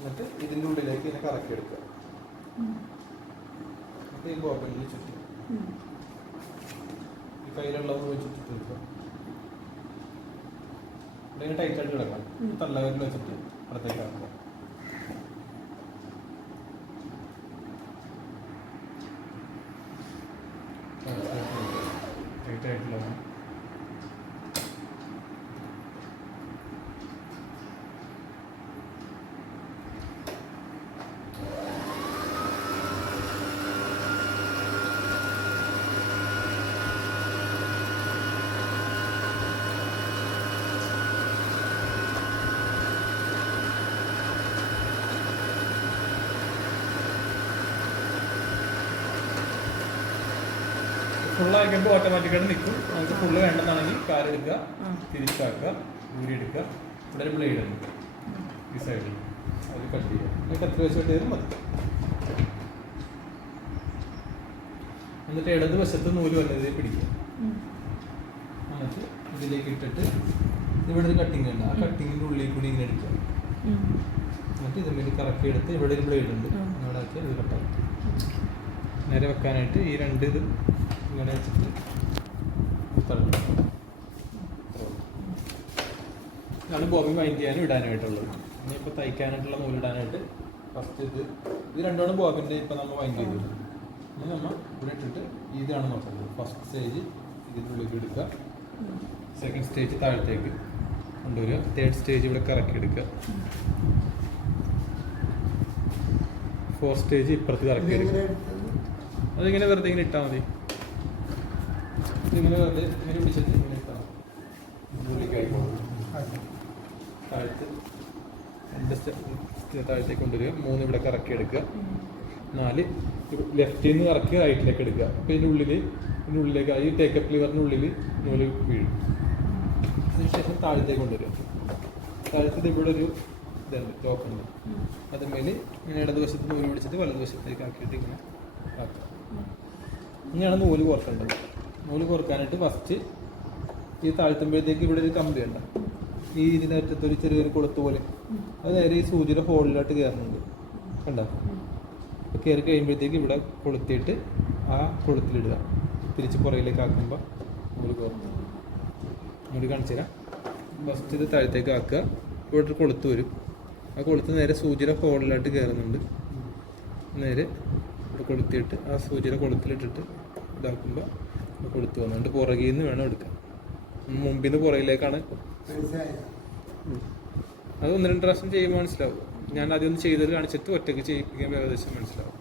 എന്നിട്ട് ഇതിൻ്റെ ഉള്ളിലേക്ക് ഇതിനെ കറക്കി എടുക്കുക. ഈ ബോബനിൽ ചുറ്റി ഈ കയ്യിലുള്ളത് ചുറ്റി തീർക്കുക. ഇവിടെ ടൈറ്റായിട്ട് കിടക്കാം. തള്ളവരിൽ വെച്ചിട്ട് പുറത്തേക്ക് ആക്കുക. ടൈറ്റായിട്ടുള്ള ഫുള്ളായിക്കുമ്പോൾ ഓട്ടോമാറ്റിക്കായിട്ട് നിൽക്കും. നമുക്ക് ഫുള്ള് വേണ്ടെന്നാണെങ്കിൽ കാലെടുക്കുക, തിരിച്ചാക്കുക, ഊരിയെടുക്കുക. ഇവിടെ ഒരു ബ്ലേഡ് ഉണ്ട് ഈ സൈഡിൽ, അത് കട്ട് ചെയ്യുക. കത്തി വെച്ചിട്ട് മതി. എന്നിട്ട് ഇടത് വശത്ത് നൂല് വല്ലതേ പിടിക്കുക. എന്നിട്ട് ഇതിലേക്ക് ഇട്ടിട്ട് ഇവിടെ ഒരു കട്ടിങ് ഉണ്ട്, ആ കട്ടിങ്ങിൻ്റെ ഉള്ളിൽ കൂടി ഇങ്ങനെ എടുക്കുക. എന്നിട്ട് ഇതിലേക്ക് കറക്കി എടുത്ത് ഇവിടെ ഒരു ബ്ലേഡ് ഉണ്ട്, ഇവിടെ ആക്കി ഇത് കട്ടാക്കി നേരെ വെക്കാനായിട്ട് ഈ രണ്ട് ഇത് ഇങ്ങനെ വെച്ചിട്ട് തള്ളും. ഇതാണ് ബോബിൻ വൈൻഡ് ചെയ്യാനും ഇടാനായിട്ടുള്ളത്. ഇനിയിപ്പോൾ തയ്ക്കാനായിട്ടുള്ള നൂലിടാനായിട്ട് ഫസ്റ്റ് ഇത് രണ്ടോളം ബോബിൻ്റെ ഇപ്പോൾ നമ്മൾ വൈൻഡ് ചെയ്തു. ഇനി നമ്മൾ ഇവിടെ ഇട്ടിട്ട് ഇതാണ് നോക്കുന്നത്. ഫസ്റ്റ് സ്റ്റേജ് ഇതിൻ്റെ ഉള്ളിലേക്ക് എടുക്കുക, സെക്കൻഡ് സ്റ്റേജ് താഴത്തേക്ക് കൊണ്ടുവരിക, തേർഡ് സ്റ്റേജ് ഇവിടെ കറക്കി എടുക്കുക, ഫോർത്ത് സ്റ്റേജ് ഇപ്പുറത്ത് കറക്കി എടുക്കുക. അതിങ്ങനെ വെറുതെ ഇങ്ങനെ ഇട്ടാൽ മതി. ഇതിങ്ങനെ വെറുതെ ഇങ്ങനെ പിടിച്ചിട്ട് ഇങ്ങനെ ഇട്ടാൽ താഴത്ത് രണ്ട് താഴത്തേക്ക് കൊണ്ടുവരിക, 3 ഇവിടെ കറക്കി എടുക്കുക, 4 ലെഫ്റ്റിൽ നിന്ന് കറക്കി റൈറ്റിലേക്ക് എടുക്കുക. അപ്പോൾ ഇതിൻ്റെ ഉള്ളിലേക്ക് ഈ ടേക്കപ്പ് ലിവറിനുള്ളിൽ നൂല് വീഴും. അതിനുശേഷം താഴത്തേക്ക് കൊണ്ടുവരിക. താഴത്ത് ഇവിടെ ഒരു ഇതുണ്ട്, ലോക്കുണ്ട്. അതുമേൽ ഇങ്ങനെ ഇടതുവശത്ത് നൂല് പിടിച്ചിട്ട് വലതുവശത്തേക്ക് ആക്കിയിട്ട് ഇങ്ങനെ ആക്കുക. ഇങ്ങനെയാണ് നൂല് കോർക്കേണ്ടത്. നൂല് കോർക്കാനായിട്ട് ഫസ്റ്റ് ഈ താഴ്ത്തുമ്പോഴത്തേക്ക് ഇവിടെ ഒരു കമ്പി ഉണ്ട്, ഈ ഇതിനകത്ത് ഒരു ചെറിയൊരു കൊളുത്ത് പോലെ, അത് നേരെ ഈ സൂചിയുടെ ഹോളിലോട്ട് കയറുന്നുണ്ട്, കണ്ടോ? അപ്പോൾ കയറി കഴിയുമ്പോഴത്തേക്ക് ഇവിടെ കൊളുത്തിയിട്ട് ആ കൊളുത്തിലിടുക. തിരിച്ച് പുറകിലേക്ക് ആക്കുമ്പോൾ നൂല് കോർക്കുക. നൂല് കാണിച്ചു തരാം. ഫസ്റ്റ് ഇത് താഴത്തേക്ക് ആക്കുക, ഇവിടെ ഒരു കൊളുത്ത് വരും. ആ കൊളുത്ത് നേരെ സൂചിയുടെ ഹോളിലോട്ട് കയറുന്നുണ്ട്. നേരെ ഇവിടെ കൊളുത്തിയിട്ട് ആ സൂചിയുടെ കൊളുത്തിലിട്ടിട്ട് ഇതാക്കുമ്പോൾ കൊളുത്ത് വന്നുകൊണ്ട് പുറകിൽ നിന്ന് വേണം എടുക്കാൻ. മുമ്പിൽ നിന്ന് പുറകിലേക്കാണ്. അത് 1-2 പ്രാവശ്യം ചെയ്യുമ്പോൾ മനസ്സിലാവും. ഞാൻ ആദ്യം ഒന്ന് ചെയ്തത് കാണിച്ചിട്ട് ഒറ്റയ്ക്ക് ചെയ്യിപ്പിക്കാൻ ഏകദേശം മനസ്സിലാവും.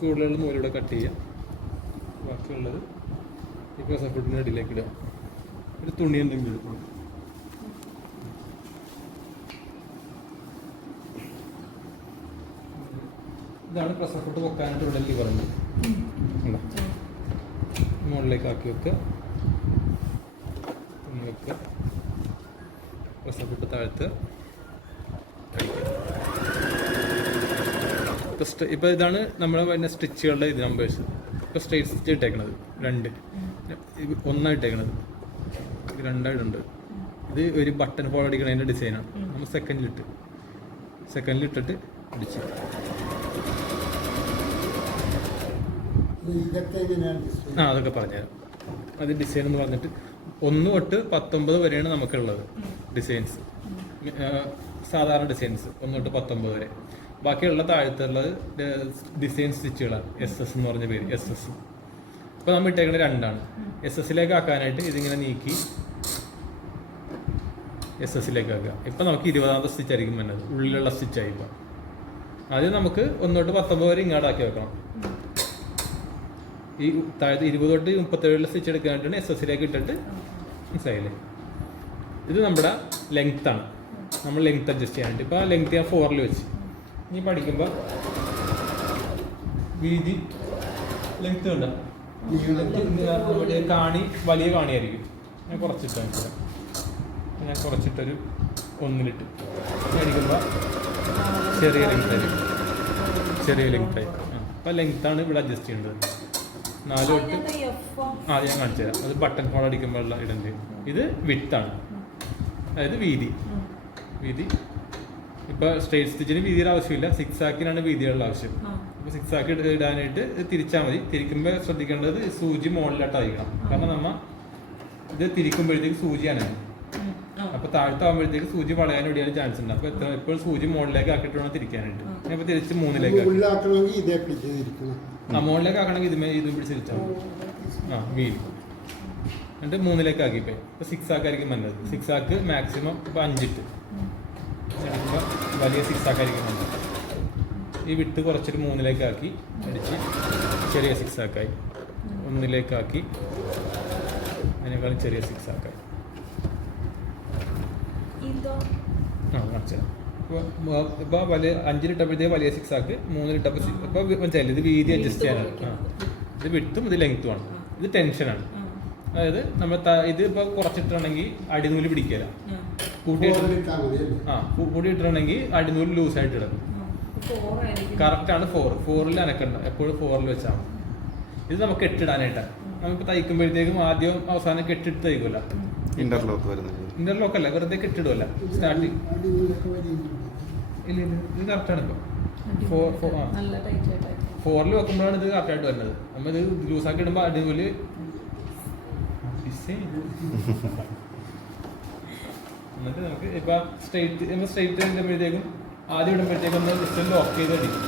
കൂടുതലുള്ള നൂലിവിടെ കട്ട് ചെയ്യുക. ബാക്കിയുള്ളത് ഈ പ്രസഫുട്ടിൻ്റെ അടിയിലേക്ക് ഇടുക. ഒരു തുണി എന്തെങ്കിലും എടുക്കണം. ഇതാണ് പ്രസഫുട്ട് വെക്കാനായിട്ട് ഇവിടെ ലിവറുണ്ട്. മുകളിലേക്ക് ആക്കി വെക്കുക, തുണി വെക്കുക, പ്രസഫുട്ട് താഴ്ത്തുക, ഇപ്പോൾ ഇതാണ് നമ്മൾ പിന്നെ സ്റ്റിച്ചുകളുടെ ഇത് നമ്പേഴ്സ്. ഇപ്പോൾ സ്ട്രേറ്റ് സ്റ്റിച്ച് ഇട്ടേക്കണത് 2, 1 ഇട്ടേക്കണത് 2 ഇത് ഒരു ബട്ടൺ ഫോൾ അടിക്കണതിൻ്റെ ഡിസൈനാണ്. നമ്മൾ സെക്കൻഡിലിട്ടിട്ട് അടിച്ച് അതൊക്കെ പറഞ്ഞുതരാം. അത് ഡിസൈൻ എന്ന് പറഞ്ഞിട്ട് 1 തൊട്ട് 19 വരെയാണ് നമുക്കുള്ളത് ഡിസൈൻസ്, സാധാരണ ഡിസൈൻസ് 1 തൊട്ട് 19 വരെ. ബാക്കിയുള്ള താഴത്തുള്ളത് ഡിസൈൻ സ്റ്റിച്ചുകളാണ്, SS എന്ന് പറഞ്ഞ പേര്, SS. ഇപ്പോൾ നമ്മൾ ഇട്ടേക്കുന്നത് 2ആണ്. SS ആക്കാനായിട്ട് ഇതിങ്ങനെ നീക്കി SS ആക്കുക. ഇപ്പം നമുക്ക് 20ാമത്തെ സ്റ്റിച്ചായിരിക്കും വരുന്നത്, ഉള്ളിലുള്ള സ്റ്റിച്ചായി. ഇപ്പം ആദ്യം നമുക്ക് 1 തൊട്ട് 19 വരെ ഇങ്ങോട്ടാക്കി വെക്കണം. ഈ താഴത്ത് 20 തൊട്ട് 37 സ്റ്റിച്ച് എടുക്കാനായിട്ടാണ് SS ഇട്ടിട്ട്, മനസ്സിലായില്ലേ? ഇത് നമ്മുടെ ലെങ്ത്താണ്. നമ്മൾ ലെങ്ത് അഡ്ജസ്റ്റ് ചെയ്യാനായിട്ട് ഇപ്പോൾ ആ ലെങ്ത് ഞാൻ 4 വെച്ച്. ഇനി പഠിക്കുമ്പോൾ വീതി ലെങ്ത് ഉണ്ട്, നമ്മുടെ കാണി വലിയ കാണിയായിരിക്കും. ഞാൻ കുറച്ചിട്ട് ഞാൻ കുറച്ചിട്ടൊരു 1 അടിക്കുമ്പോൾ ചെറിയ ലെങ്ത്തായിരിക്കും. അപ്പോൾ ലെങ്ത്താണ് ഇവിടെ അഡ്ജസ്റ്റ് ചെയ്യേണ്ടത്. 4 തൊട്ട് ഞാൻ കാണിച്ചു തരാം. അത് ബട്ടൺ ഹോൾ അടിക്കുമ്പോഴുള്ള ഇടേണ്ടത്. ഇത് വിഡ്ത്താണ്, അതായത് വീതി. ഇപ്പോൾ സ്ട്രേറ്റ് സ്റ്റിച്ചിന് വീതിയുടെ ആവശ്യമില്ല, 6 ആക്കിനാണ് വീതിയുള്ള ആവശ്യം. അപ്പോൾ 6 ആക്കി ഇടാനായിട്ട് തിരിച്ചാൽ മതി. തിരിക്കുമ്പോൾ ശ്രദ്ധിക്കേണ്ടത് സൂചി മുകളിലോട്ടായിരിക്കണം. കാരണം നമ്മൾ ഇത് തിരിക്കുമ്പോഴത്തേക്ക് സൂചിയാണ്. അപ്പോൾ താഴ്ത്താകുമ്പോഴത്തേക്ക് സൂചി വളയാനും ഇടിയാനും ചാൻസ് ഉണ്ട്. അപ്പോൾ എപ്പോഴും സൂചി മുകളിലേക്ക് ആക്കിയിട്ട് വേണം തിരിക്കാനായിട്ട്. അപ്പോൾ തിരിച്ച് 3ലേക്ക് മുകളിലേക്ക് ആക്കണമെങ്കിൽ ഇത് പിടിച്ചിരിച്ചാൽ വീതി. എന്നിട്ട് 3ലേക്ക് ആക്കി. ഇപ്പോൾ 6 ആക്കായിരിക്കും നല്ലത്. 6 ആക്ക് മാക്സിമം ഇപ്പോൾ 5 ഇട്ട് എടുക്കുമ്പോൾ വലിയ 6 ആക്കായിരിക്കും നല്ലത്. ഈ വിട്ട് കുറച്ചിട്ട് 3ലേക്ക് ആക്കി അടിച്ച് ചെറിയ 6 ആക്കായി. 1ലേക്ക് ആക്കി അതിനേക്കാളും ചെറിയ 6 ആക്കായി. കാണിച്ചു. ഇപ്പോൾ വലിയ 5 വലിയ 6 ആക്ക്, 3 ഇപ്പോൾ മനസ്സിലായില്ല. ഇത് വീതി അഡ്ജസ്റ്റ് ചെയ്യാനാണ്. ഇത് വിട്ടും ഇത് ലെങ്ത്തുമാണ്. ഇത് ടെൻഷനാണ്. അതായത് നമ്മൾ ഇത് ഇപ്പോൾ കുറച്ചിട്ടുണ്ടെങ്കിൽ അടിനൂല് പിടിക്കില്ല. കൂട്ടിയിട്ടുണ്ടെങ്കിൽ അടിനൂല് ലൂസായിട്ട് ഇടും. കറക്റ്റാണ് 4 അനക്കണ്ട. എപ്പോഴും 4 വെച്ചാൽ മതി. ഇത് നമുക്ക് കെട്ടിടാനായിട്ടാണ്. നമുക്ക് തയ്ക്കുമ്പോഴത്തേക്കും ആദ്യം അവസാനം കെട്ടിട്ട് തയ്ക്കുമല്ലോ. ഇന്റർലോക്ക് അല്ല, വെറുതെ കെട്ടിടുമല്ല സ്റ്റാർട്ടിങ്. ഇല്ല ഇത് കറക്റ്റാണ്. ഇപ്പോൾ 4 വെക്കുമ്പോഴാണ് ഇത് കറക്റ്റായിട്ട് വരുന്നത്. നമ്മൾ ഇത് ലൂസാക്കി ഇടുമ്പോൾ അടിനൂല് എന്നിട്ട് നമുക്ക് ഇപ്പം സ്ട്രെയിറ്റ് ഇടുമ്പോഴത്തേക്കും ആദ്യം ഇടുമ്പോഴത്തേക്കും ഒന്ന് ജസ്റ്റ് ലോക്ക് ചെയ്ത് അടിക്കും.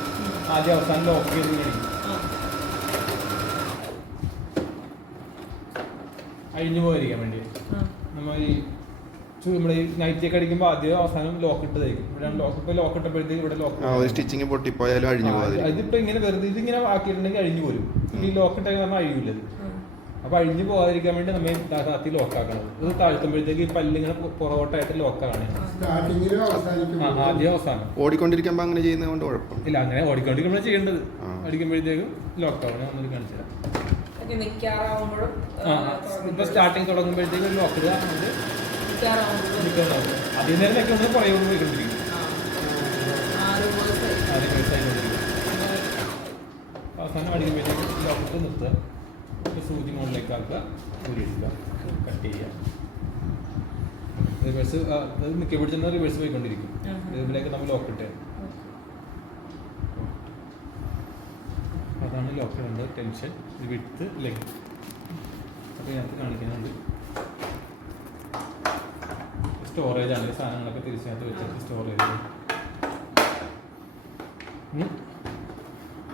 ആദ്യം അവസാനം ലോക്ക് ചെയ്ത് അടിക്കും. അഴിഞ്ഞു പോയിരിക്കാൻ വേണ്ടി നമ്മൾ നമ്മുടെ ഈ നൈറ്റിയൊക്കെ അടിക്കുമ്പോൾ ആദ്യം അവസാനം ലോക്ക് ഇട്ട് തയ്ക്കും. ഇവിടെ ലോക്ക് ഇട്ടപ്പോഴത്തേക്ക് ഇവിടെ ലോക്ക് സ്റ്റിച്ചിങ് പൊട്ടിപ്പോയാലും അഴിഞ്ഞു പോകാതെ. ഇതിപ്പോൾ ഇങ്ങനെ വെറുതെ ഇതിങ്ങനെ ആക്കിയിട്ടുണ്ടെങ്കിൽ അഴിഞ്ഞു പോരും. ഈ ലോക്ക് ഇട്ടാൽ നമ്മൾ അഴിയൂലത്. അപ്പോൾ അഴിഞ്ഞു പോകാതിരിക്കാൻ വേണ്ടി നമ്മൾ താത്തി ലോക്കാക്കണം. ഇത് താഴ്ത്തുമ്പോഴത്തേക്ക് ഈ പല്ലിങ്ങനെ പുറകോട്ടായിട്ട് ലോക്കാണ്. ആദ്യം അവസാനം ഓടിക്കൊണ്ടിരിക്കുമ്പോൾ അങ്ങനെ ചെയ്യുന്നത് കൊണ്ട് കുഴപ്പമില്ല. അങ്ങനെ ഓടിക്കൊണ്ടിരിക്കുമ്പോൾ ചെയ്യേണ്ടത്. അടിക്കുമ്പോഴത്തേക്കും ലോക്കാവണം. ഒന്നും കാണിച്ചു തരാം. ഇപ്പൊ സ്റ്റാർട്ടിങ് തുടങ്ങുമ്പോഴത്തേക്കും ലോക്ക് ഇടുക. അതിൽ നേരമൊക്കെ ഒന്ന് പുറകെ പോയിക്കൊണ്ടിരിക്കും. അവസാനം അടിക്കുമ്പോഴത്തേക്കും ലോക്ക് നിർത്തുക. സൂചി മുകളിലേക്ക് ആക്കുക, ഊരിയിടുക, കട്ട് ചെയ്യുക. റിവേഴ്സ് മിക്ക പിടിച്ചെന്നാൽ റിവേഴ്സ് പോയിക്കൊണ്ടിരിക്കും. ഇതിലേക്ക് നമ്മൾ ലോക്ക് ഇട്ട് അതാണ് ലോക്ക് ഇടേണ്ടത്. ടെൻഷൻ വിട്ട് ലെഗ്. അപ്പോൾ ഇതിനകത്ത് കാണിക്കുന്നുണ്ട് സ്റ്റോറേജ് ആണ്. സാധനങ്ങളൊക്കെ തിരിച്ചതിനകത്ത് വെച്ചിട്ട് സ്റ്റോറേജ്.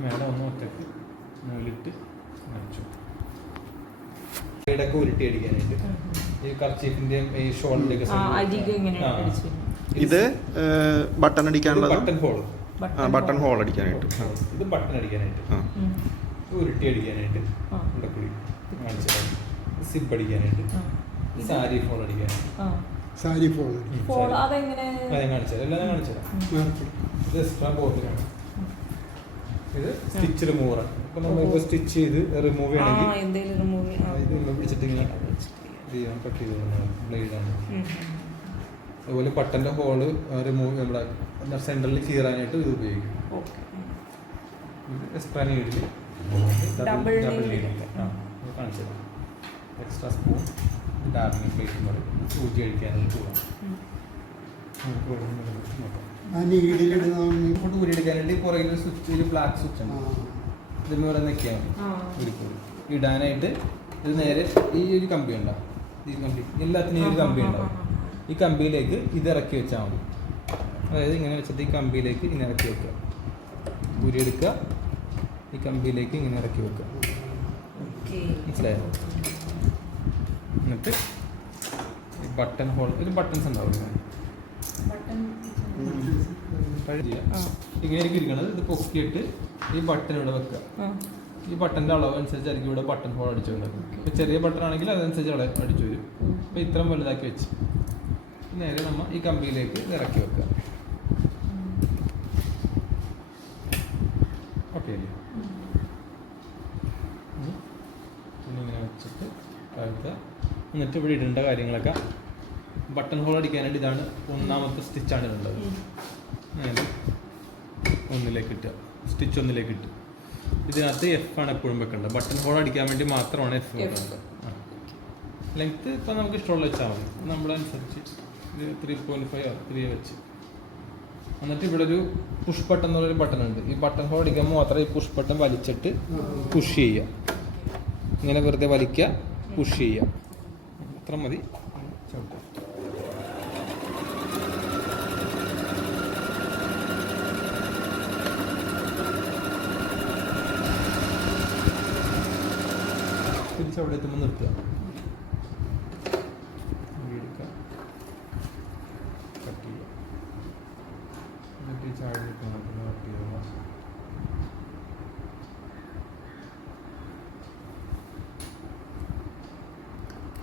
മേലെ ഒന്ന് ഒറ്റക്ക് നൂലിട്ട് കാണിച്ചു. ഇടയ്ക്ക് ഉരുട്ടി അടിക്കാനായിട്ട് ഈ കർച്ചീഫിന്റെയും ഈ ഷോളിന്റെ ഇത് ബട്ടൺ അടിക്കാനുള്ളത്. ബട്ടൺ ഹോൾ അടിക്കാനായിട്ട്. ഇത് ബട്ടൺ അടിക്കാനായിട്ട്. ഉരുട്ടി അടിക്കാനായിട്ട് ഉണ്ടക്കുടി കാണിച്ചത്. സിബ് അടിക്കാനായിട്ട്. സാരി ഫോൾ അടിക്കാനായിട്ട്. അതെ കാണിച്ചത്. എല്ലാം ഞാൻ കാണിച്ചത്. ഇത് എക്സ്ട്രാ ബോട്ടിലാണ്. ഇത് സ്റ്റിച്ച് റിമൂവറാണ്. ഇപ്പൊ നമ്മളിപ്പോ സ്റ്റിച്ച് ചെയ്ത് റിമൂവ് ചെയ്യണമെങ്കിൽ ഇത് പിടിച്ചിട്ട് ഇങ്ങനെ ചെയ്യാൻ പറ്റിയത് ബ്ലേഡാണ്. അതുപോലെ ബട്ടന്റെ ഹോള് റിമൂവ് നമ്മുടെ സെൻട്രലിൽ കീറാനായിട്ട് ഇത് ഉപയോഗിക്കും. ഇത് എക്സ്ട്രാ നീഡിൽ ഡബിൾ നീഡിൽ കാണിച്ചത്. എക്സ്ട്രാ സ്പൂൺ ഡാർണിംഗ് പ്ലേറ്റ് എന്ന് പറയും. സൂചി അടിക്കാനുള്ള പോകാം. ഊരിയെടുക്കാനായിട്ട് പുറകിൽ സ്വിച്ച് ബ്ലാക്ക് സ്വിച്ച് ആണ്. ഇതിന് ഇവിടെ നിൽക്കാൻ ഇടാനായിട്ട് ഇത് നേരെ ഈ ഒരു കമ്പി ഉണ്ടാവും. ഈ കമ്പി എല്ലാത്തിനും ഈ ഒരു കമ്പി ഉണ്ടാവും. ഈ കമ്പിയിലേക്ക് ഇത് ഇറക്കി വെച്ചാൽ മതി. അതായത് ഇങ്ങനെ വെച്ചിട്ട് ഈ കമ്പിയിലേക്ക് ഇങ്ങനെ ഇറക്കി വെക്കുക. ഊരിയെടുക്കുക. ഈ കമ്പിയിലേക്ക് ഇങ്ങനെ ഇറക്കി വെക്കുക. മനസ്സിലായോ? എന്നിട്ട് ഈ ബട്ടൺ ഹോൾ ഇത് ബട്ടൺസ് ഉണ്ടാവും. ഇങ്ങനെയൊക്കെ ഇരിക്കണത്. ഇത് പൊക്കിയിട്ട് ഈ ബട്ടൺ ഇവിടെ വെക്കുക. ഈ ബട്ടൻ്റെ അളവ് അനുസരിച്ചായിരിക്കും ഇവിടെ ബട്ടൺ ഹോൾ അടിച്ചു വരുന്നത്. ഇപ്പം ചെറിയ ബട്ടൺ ആണെങ്കിൽ അതനുസരിച്ച് അടിച്ചു വരും. അപ്പോൾ ഇത്രയും വലുതാക്കി വെച്ച് നേരെ നമ്മൾ ഈ കമ്പിയിലേക്ക് ഇറക്കി വെക്കുക. ഓക്കെ അല്ലേ? വെച്ചിട്ട് താഴ്ത്തുക. എന്നിട്ട് ഇവിടെ ഇടേണ്ട കാര്യങ്ങളൊക്കെ ബട്ടൺ ഹോൾ അടിക്കാനായിട്ട് ഇതാണ് ഒന്നാമത്തെ സ്റ്റിച്ചാണ് ഇടേണ്ടത്. അങ്ങനെ ഒന്നിലേക്ക് ഇട്ടുക, സ്റ്റിച്ച് ഒന്നിലേക്ക് ഇട്ട്. ഇതിനകത്ത് എഫ് ആണ് എപ്പോഴും വെക്കേണ്ടത്. ബട്ടൺ ഹോൾ അടിക്കാൻ വേണ്ടി മാത്രമാണ് എഫ് വെക്കേണ്ടത്. ലെങ്ത്ത് ഇപ്പം നമുക്ക് ഇഷ്ടമുള്ള വെച്ചാൽ മതി, നമ്മളനുസരിച്ച്. ഇത് 3.5 3 വെച്ച്. എന്നിട്ട് ഇവിടെ ഒരു പുഷ് ബട്ടൺ എന്നുള്ളൊരു ബട്ടൺ ഉണ്ട്. ഈ ബട്ടൺ ഹോൾ അടിക്കുമ്പോൾ മാത്രമേ ഈ പുഷ് ബട്ടൺ വലിച്ചിട്ട് പുഷ് ചെയ്യുക. ഇങ്ങനെ വെറുതെ വലിക്കുക, പുഷ് ചെയ്യുക, അത്ര മതി. ചവിട്ടുക. തിരിച്ചവിടെ എത്തുമ്പോൾ നിർത്തുക. എടുക്കുക, കട്ട് ചെയ്യുക. എന്നിട്ട് ഈ ചാടി കട്ട് ചെയ്യുക.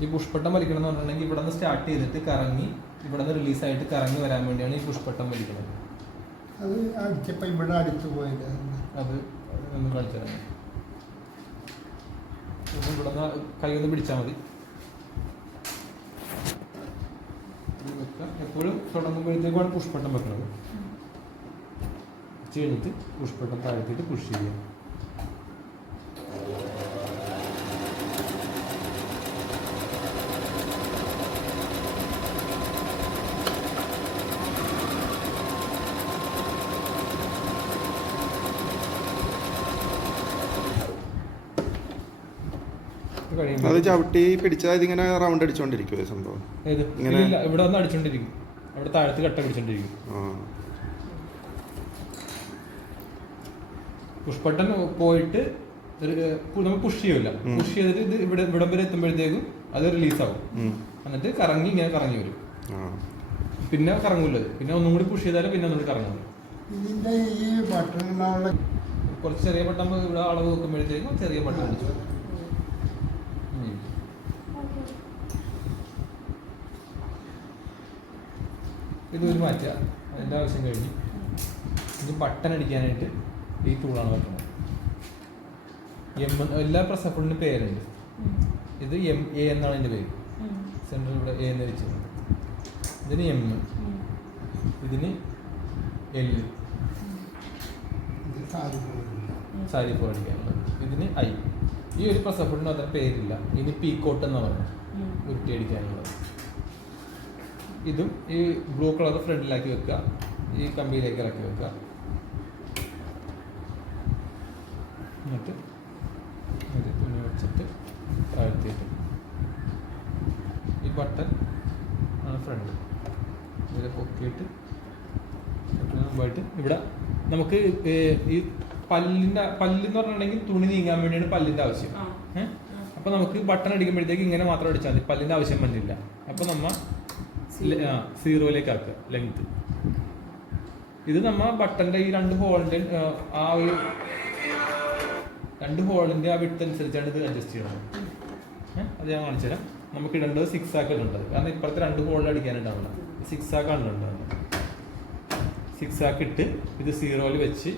ഈ പുഷ്പട്ടം വലിക്കണം എന്ന് പറഞ്ഞിട്ടുണ്ടെങ്കിൽ ഇവിടെ നിന്ന് സ്റ്റാർട്ട് ചെയ്തിട്ട് കറങ്ങി ഇവിടെ നിന്ന് റിലീസായിട്ട് കറങ്ങി വരാൻ വേണ്ടിയാണ് ഈ പുഷ്പട്ടം വലിക്കുന്നത്. അത് അടിച്ചപ്പോൾ ഇവിടെ അടിച്ചു പോയത്. അത് ഒന്ന് കളിച്ചു തരാം. ഇവിടെ നിന്ന് കൈ ഒന്ന് പിടിച്ചാൽ മതി. എപ്പോഴും തുടങ്ങുമ്പോഴത്തേക്കാണ് പുഷ്പട്ടം വെക്കുന്നത്. വെച്ച് കഴിഞ്ഞിട്ട് പുഷ്പട്ടം താഴ്ത്തിയിട്ട് പുഷ് ചെയ്യുക. അത് ചവിട്ടി പിടിച്ചാൽ ഇതിങ്ങനെ റൗണ്ട് അടിച്ചോണ്ടിരിക്കുവോ സംഭവം? ഇങ്ങനെ ഇവിടെ വന്ന് അടിച്ചോണ്ടിരിക്കും, അവിടെ താഴത്ത് കട്ട പിടിച്ചോണ്ടിരിക്കും. പുഷ്പട്ടൻ പോയിട്ട് നമ്മൾ പുഷ് ചെയ്യൂല. പുഷ് ചെയ്തിട്ട് ഇത് ഇവിടം വരെ എത്തുമ്പോഴത്തേക്കും അത് റിലീസാവും. എന്നിട്ട് കറങ്ങി ഇങ്ങനെ കറങ്ങി വരും. പിന്നെ കറങ്ങൂല്ലത്. പിന്നെ ഒന്നും കൂടി പുഷ് ചെയ്താലും പിന്നെ ഒന്നുകൂടി കറങ്ങും. ഇതിന്റെ ഈ ബട്ടണിനുള്ള കുറച്ച് ചെറിയ ബട്ടൺ ഇവിടെ അളവ് നോക്കുമ്പോഴത്തേക്കും ചെറിയ ബട്ടൺ അടിച്ചു. ഇത് ഒരു മാറ്റുക, അതിൻ്റെ ആവശ്യം കഴിഞ്ഞ്. ഇത് ബട്ടൺ അടിക്കാനായിട്ട് ഈ ടൂളാണ് വെക്കുന്നത്. എല്ലാ പ്രസഫിളിനും പേരുണ്ട്. ഇത് MA എന്നാണ് എൻ്റെ പേര്. സെൻട്രൽ ഇവിടെ A എന്ന് വെച്ചിട്ടുണ്ട്. ഇതിന് M, ഇതിന് L സാരി ഫോർ അടിക്കാനുള്ളത്. ഇതിന് I. ഈ ഒരു പ്രസഫിളിന് അത്ര പേരില്ല. ഇതിന് പീക്കോട്ട് എന്ന് പറഞ്ഞു ഉരുട്ടി അടിക്കാനുള്ളത്. ഇതും ഈ ബ്ലൂ കളർ ഫ്രണ്ടിലാക്കി വെക്കുക, ഈ കമ്പിയിലേക്ക് ഇറക്കി വെക്കുക. എന്നിട്ട് ഒരു തുണി വെച്ചിട്ട് താഴ്ത്തിയിട്ട് ഈ ബട്ടൺ ആണ് ഫ്രണ്ട്. ഇതിൽ പൊക്കിയിട്ട് മുമ്പായിട്ട് ഇവിടെ നമുക്ക് ഈ പല്ലെന്ന് പറഞ്ഞിട്ടുണ്ടെങ്കിൽ തുണി നീങ്ങാൻ വേണ്ടിയാണ് പല്ലിൻ്റെ ആവശ്യം. അപ്പോൾ നമുക്ക് ബട്ടൺ അടിക്കുമ്പോഴത്തേക്ക് ഇങ്ങനെ മാത്രം അടിച്ചാൽ മതി, പല്ലിൻ്റെ ആവശ്യം വന്നില്ല. അപ്പോൾ നമ്മൾ 0ലേക്ക് ആക്കുക ലെങ്ത്. ഇത് നമ്മ ബട്ടന്റെ ഈ രണ്ട് ഹോളിന്റെ ആ ഒരു ആ വിട്ട് അനുസരിച്ചാണ് ഇത് അഡ്ജസ്റ്റ് ചെയ്യണം. അത് ഞാൻ കാണിച്ചു തരാം. നമുക്ക് ഇടേണ്ടത് 6 ആക്ക് ഇടേണ്ടത്. കാരണം ഇപ്പുറത്തെ 2 ഹോളിൽ അടിക്കാനുണ്ടാവില്ല. 6 ആക്കാണ് ഇടേണ്ടത്. 6 ആക്ക് ഇട്ട് ഇത് 0യിൽ വെച്ച്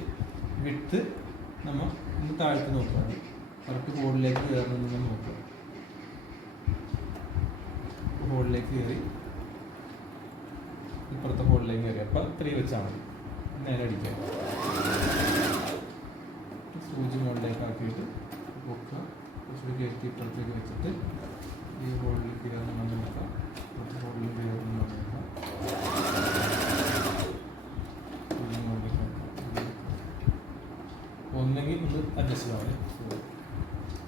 വിട്ട് നമ്മൾ ഒന്ന് താഴ്ത്തി നോക്കുക. കറക്റ്റ് ഹോളിലേക്ക് കയറണമെന്ന് നോക്കുക. ഹോളിലേക്ക് കയറി ഇപ്പുറത്തെ ഹോളിലേക്ക് കയറി. അപ്പം 3 വെച്ചാൽ മതി. നേരെ അടിക്കുക. സൂചി മുകളിലേക്ക് ആക്കിയിട്ട് പൊക്കുക. കുറച്ചുകൂടി കയറ്റി ഇപ്പുറത്തേക്ക് വെച്ചിട്ട് ഈ ഹോളിൽ കയറുന്ന മണ്ണ് നോക്കാം. ഇപ്പുറത്തെ ഹോളിൽ കയറുന്ന മണ്ണ് നോക്കാം. ഒന്നെങ്കിൽ ഇത് അഡ്ജസ്റ്റ് ആവില്ല.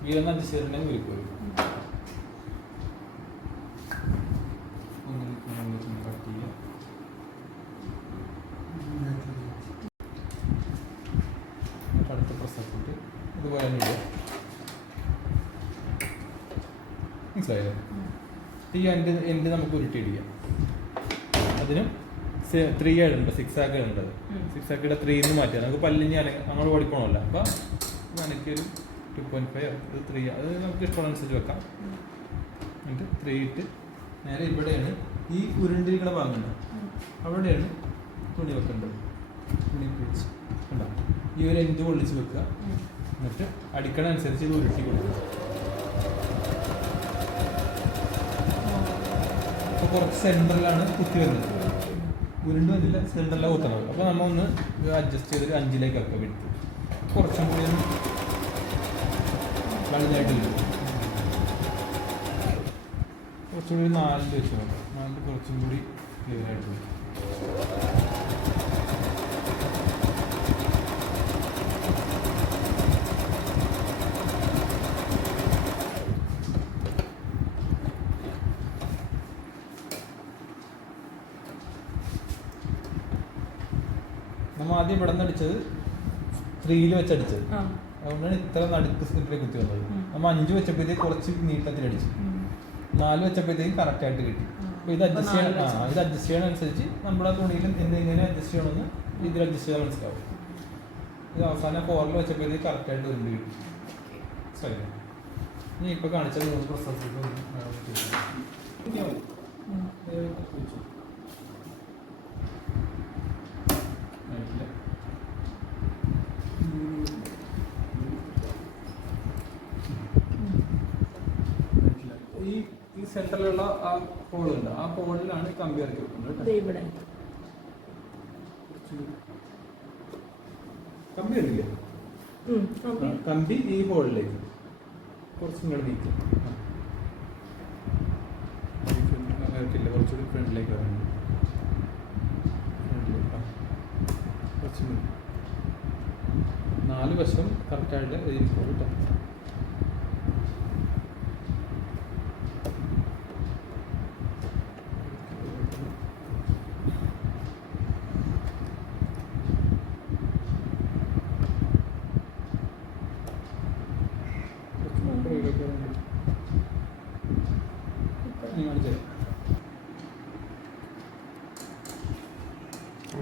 വീരൊന്ന് അഡ്ജസ്റ്റ് ചെയ്തിട്ടുണ്ടെങ്കിൽ ഉരുക്ക് വരും. കട്ട് ചെയ്യുക. അടുത്ത പ്രസക്റ്റ് ഇതുപോലെ തന്നെ ഇടുക. മനസ്സിലായില്ലേ? ഈ എൻ്റെ നമുക്ക് ഉരുട്ടിയിടിക്കാം. അതിനും 3 ഇടേണ്ടത്, 6 ആക്ക് ഇടേണ്ടത്. 6 ആക്കിയുടെ 3 മാറ്റുക. നമുക്ക് പല്ലിന് അങ്ങോട്ട് ഓടിക്കണമല്ലോ. അപ്പോൾ എനിക്കൊരു 2.5 ഇത് 3 അത് നമുക്ക് ഇഷ്ടമുള്ളതനുസരിച്ച് വെക്കാം. എന്നിട്ട് 3 ഇട്ട് നേരെ ഇവിടെയാണ് ഈ ഉരുണ്ടിരിക്കുന്ന ഭാഗമുണ്ട്, അവിടെയാണ് തുണി വെക്കേണ്ടത്. തുണി പിടിച്ച് കണ്ടോ, ഈ ഒരു എൻഡ് പൊള്ളിച്ച് വെക്കുക. എന്നിട്ട് അടിക്കണ അനുസരിച്ച് ഇത് ഉരുട്ടി കൊടുക്കുക. അപ്പോൾ കുറച്ച് സെൻറ്ററിലാണ് കുത്തി വരുന്നത്, ഉരുണ്ട് വന്നില്ല, സെൻറ്ററിലാണ് കുത്തണത്. അപ്പോൾ നമ്മൾ ഒന്ന് അഡ്ജസ്റ്റ് ചെയ്തൊരു 5ലേക്ക് ആക്കുക വിട്ട്, കുറച്ചും കൂടി ഒന്ന് കളിഞ്ഞായിട്ടില്ല, കുറച്ചും കൂടി 4 വെച്ച് നോക്കാം. 4 കുറച്ചും കൂടി ക്ലിയർ ആയിട്ട് വരും. നമ്മൾ ആദ്യം ഇവിടെ നിന്ന് അടിച്ചത് 3 വെച്ചടിച്ചത്, അതുകൊണ്ടാണ് ഇത്ര നടുക്ക് സ്ക്രിപ്റ്റിലേക്ക് കുത്തി വന്നത്. നമ്മൾ 5 വെച്ചപ്പോഴത്തേക്ക് കുറച്ച് നീട്ടത്തിലടിച്ചു, 4 വെച്ചപ്പോഴത്തേക്ക് കറക്റ്റായിട്ട് കിട്ടി. അപ്പോൾ ഇത് അഡ്ജസ്റ്റ് ചെയ്യണം, ഇത് അഡ്ജസ്റ്റ് ചെയ്യണമനുസരിച്ച് നമ്മുടെ തുണിയിൽ എന്തെങ്ങനെ അഡ്ജസ്റ്റ് ചെയ്യണമെന്ന് ഇതിൽ അഡ്ജസ്റ്റ് ചെയ്താൽ മനസ്സിലാവും. ഇത് അവസാനം 4 വെച്ചപ്പോഴത്തേക്ക് കറക്റ്റായിട്ട് ഉരുണ്ട് കിട്ടി. ശരി, ഇനി ഇപ്പോൾ കാണിച്ചത് 3 പ്രൊസസ്സൊക്കെ ഈ സെന്ററിലുള്ള ആ ഹോളുണ്ട്, ആ ഹോളിലാണ് കമ്പി ഇറക്കി വെക്കുന്നത്. കമ്പി ഉണ്ടില്ലേ, കമ്പി ഈ ഹോളിലേക്ക് കുറച്ചും കൂടെ നീക്കും, കുറച്ചുകൂടി ഫ്രണ്ടിലേക്ക് വേണം, കുറച്ചും കൂടി 4 വശം കറക്റ്റായിട്ട് എഴുതിക്കോളൂ കേട്ടോ.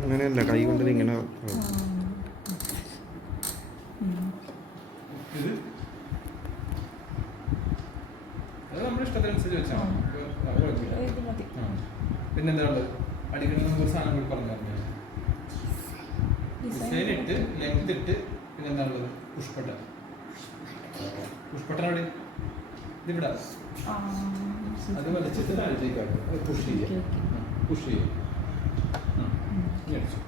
അങ്ങനെയല്ല, കൈ കൊണ്ട് ഇങ്ങനെ ഇത് അത് നമ്മുടെ ഇഷ്ടത്തിനനുസരിച്ച് വെച്ചാൽ പിന്നെന്താ ഉള്ളത്, അടിക്കണമെന്ന് ഒരു സാധനം കൂടി പറഞ്ഞു തരാം. ഡിസൈൻ ഇട്ട് ലെങ്ത് ഇട്ട് പിന്നെന്താ ഉള്ളത്, പുഷ്പട്ട അവിടെ ഇതിവിടെ അത് വലിച്ചിട്ട് താഴത്തേക്കാക്കും, പുഷ് ചെയ്യാം, പുഷ് ചെയ്യാം. അടിച്ചു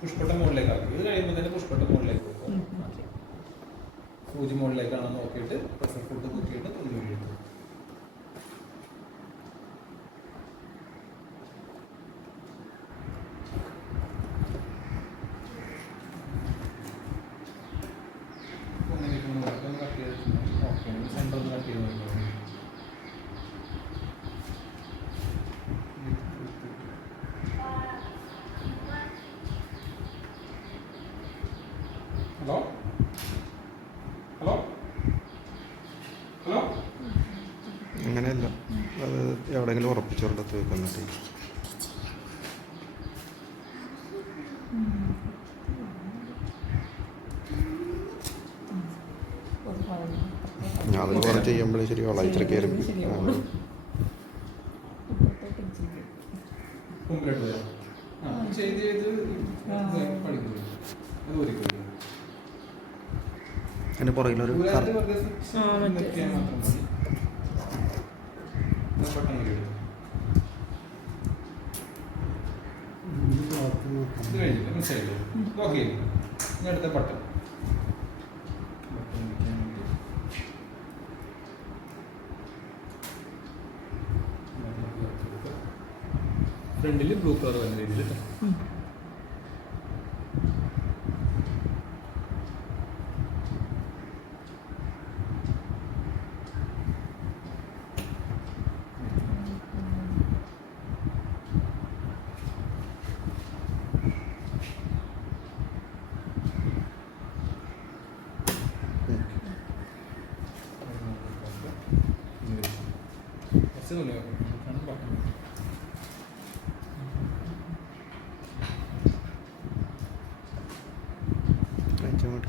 പുഷ്പട്ട മുകളിലേക്കാക്കും. ഇത് കഴിയുമ്പോൾ തന്നെ പുഷ്പട്ട മുകളിലേക്ക് പോകും. സൂചി മുകളിലേക്കാണെന്ന് നോക്കിയിട്ട് പ്രഷർ ഫുഡ് കുത്തിയിട്ട് തുണി വീഴും. സെൻറ്റർ കട്ട് ചെയ്ത് ഹലോ ഹലോ ഹലോ അങ്ങനെയല്ല, അത് എവിടെയെങ്കിലും ഉറപ്പിച്ചോണ്ടത്ത് വെക്കുന്നുണ്ട്. അത് കുറെ ചെയ്യുമ്പോഴേ ശരിയാവുള്ളൂ, ഇത്ര കയറി അതിന് പുറകിലൊരു അടുത്ത ബട്ടൺ ഫ്രണ്ടിൽ ബ്ലൂ കളർ വരുന്ന രീതിയിൽ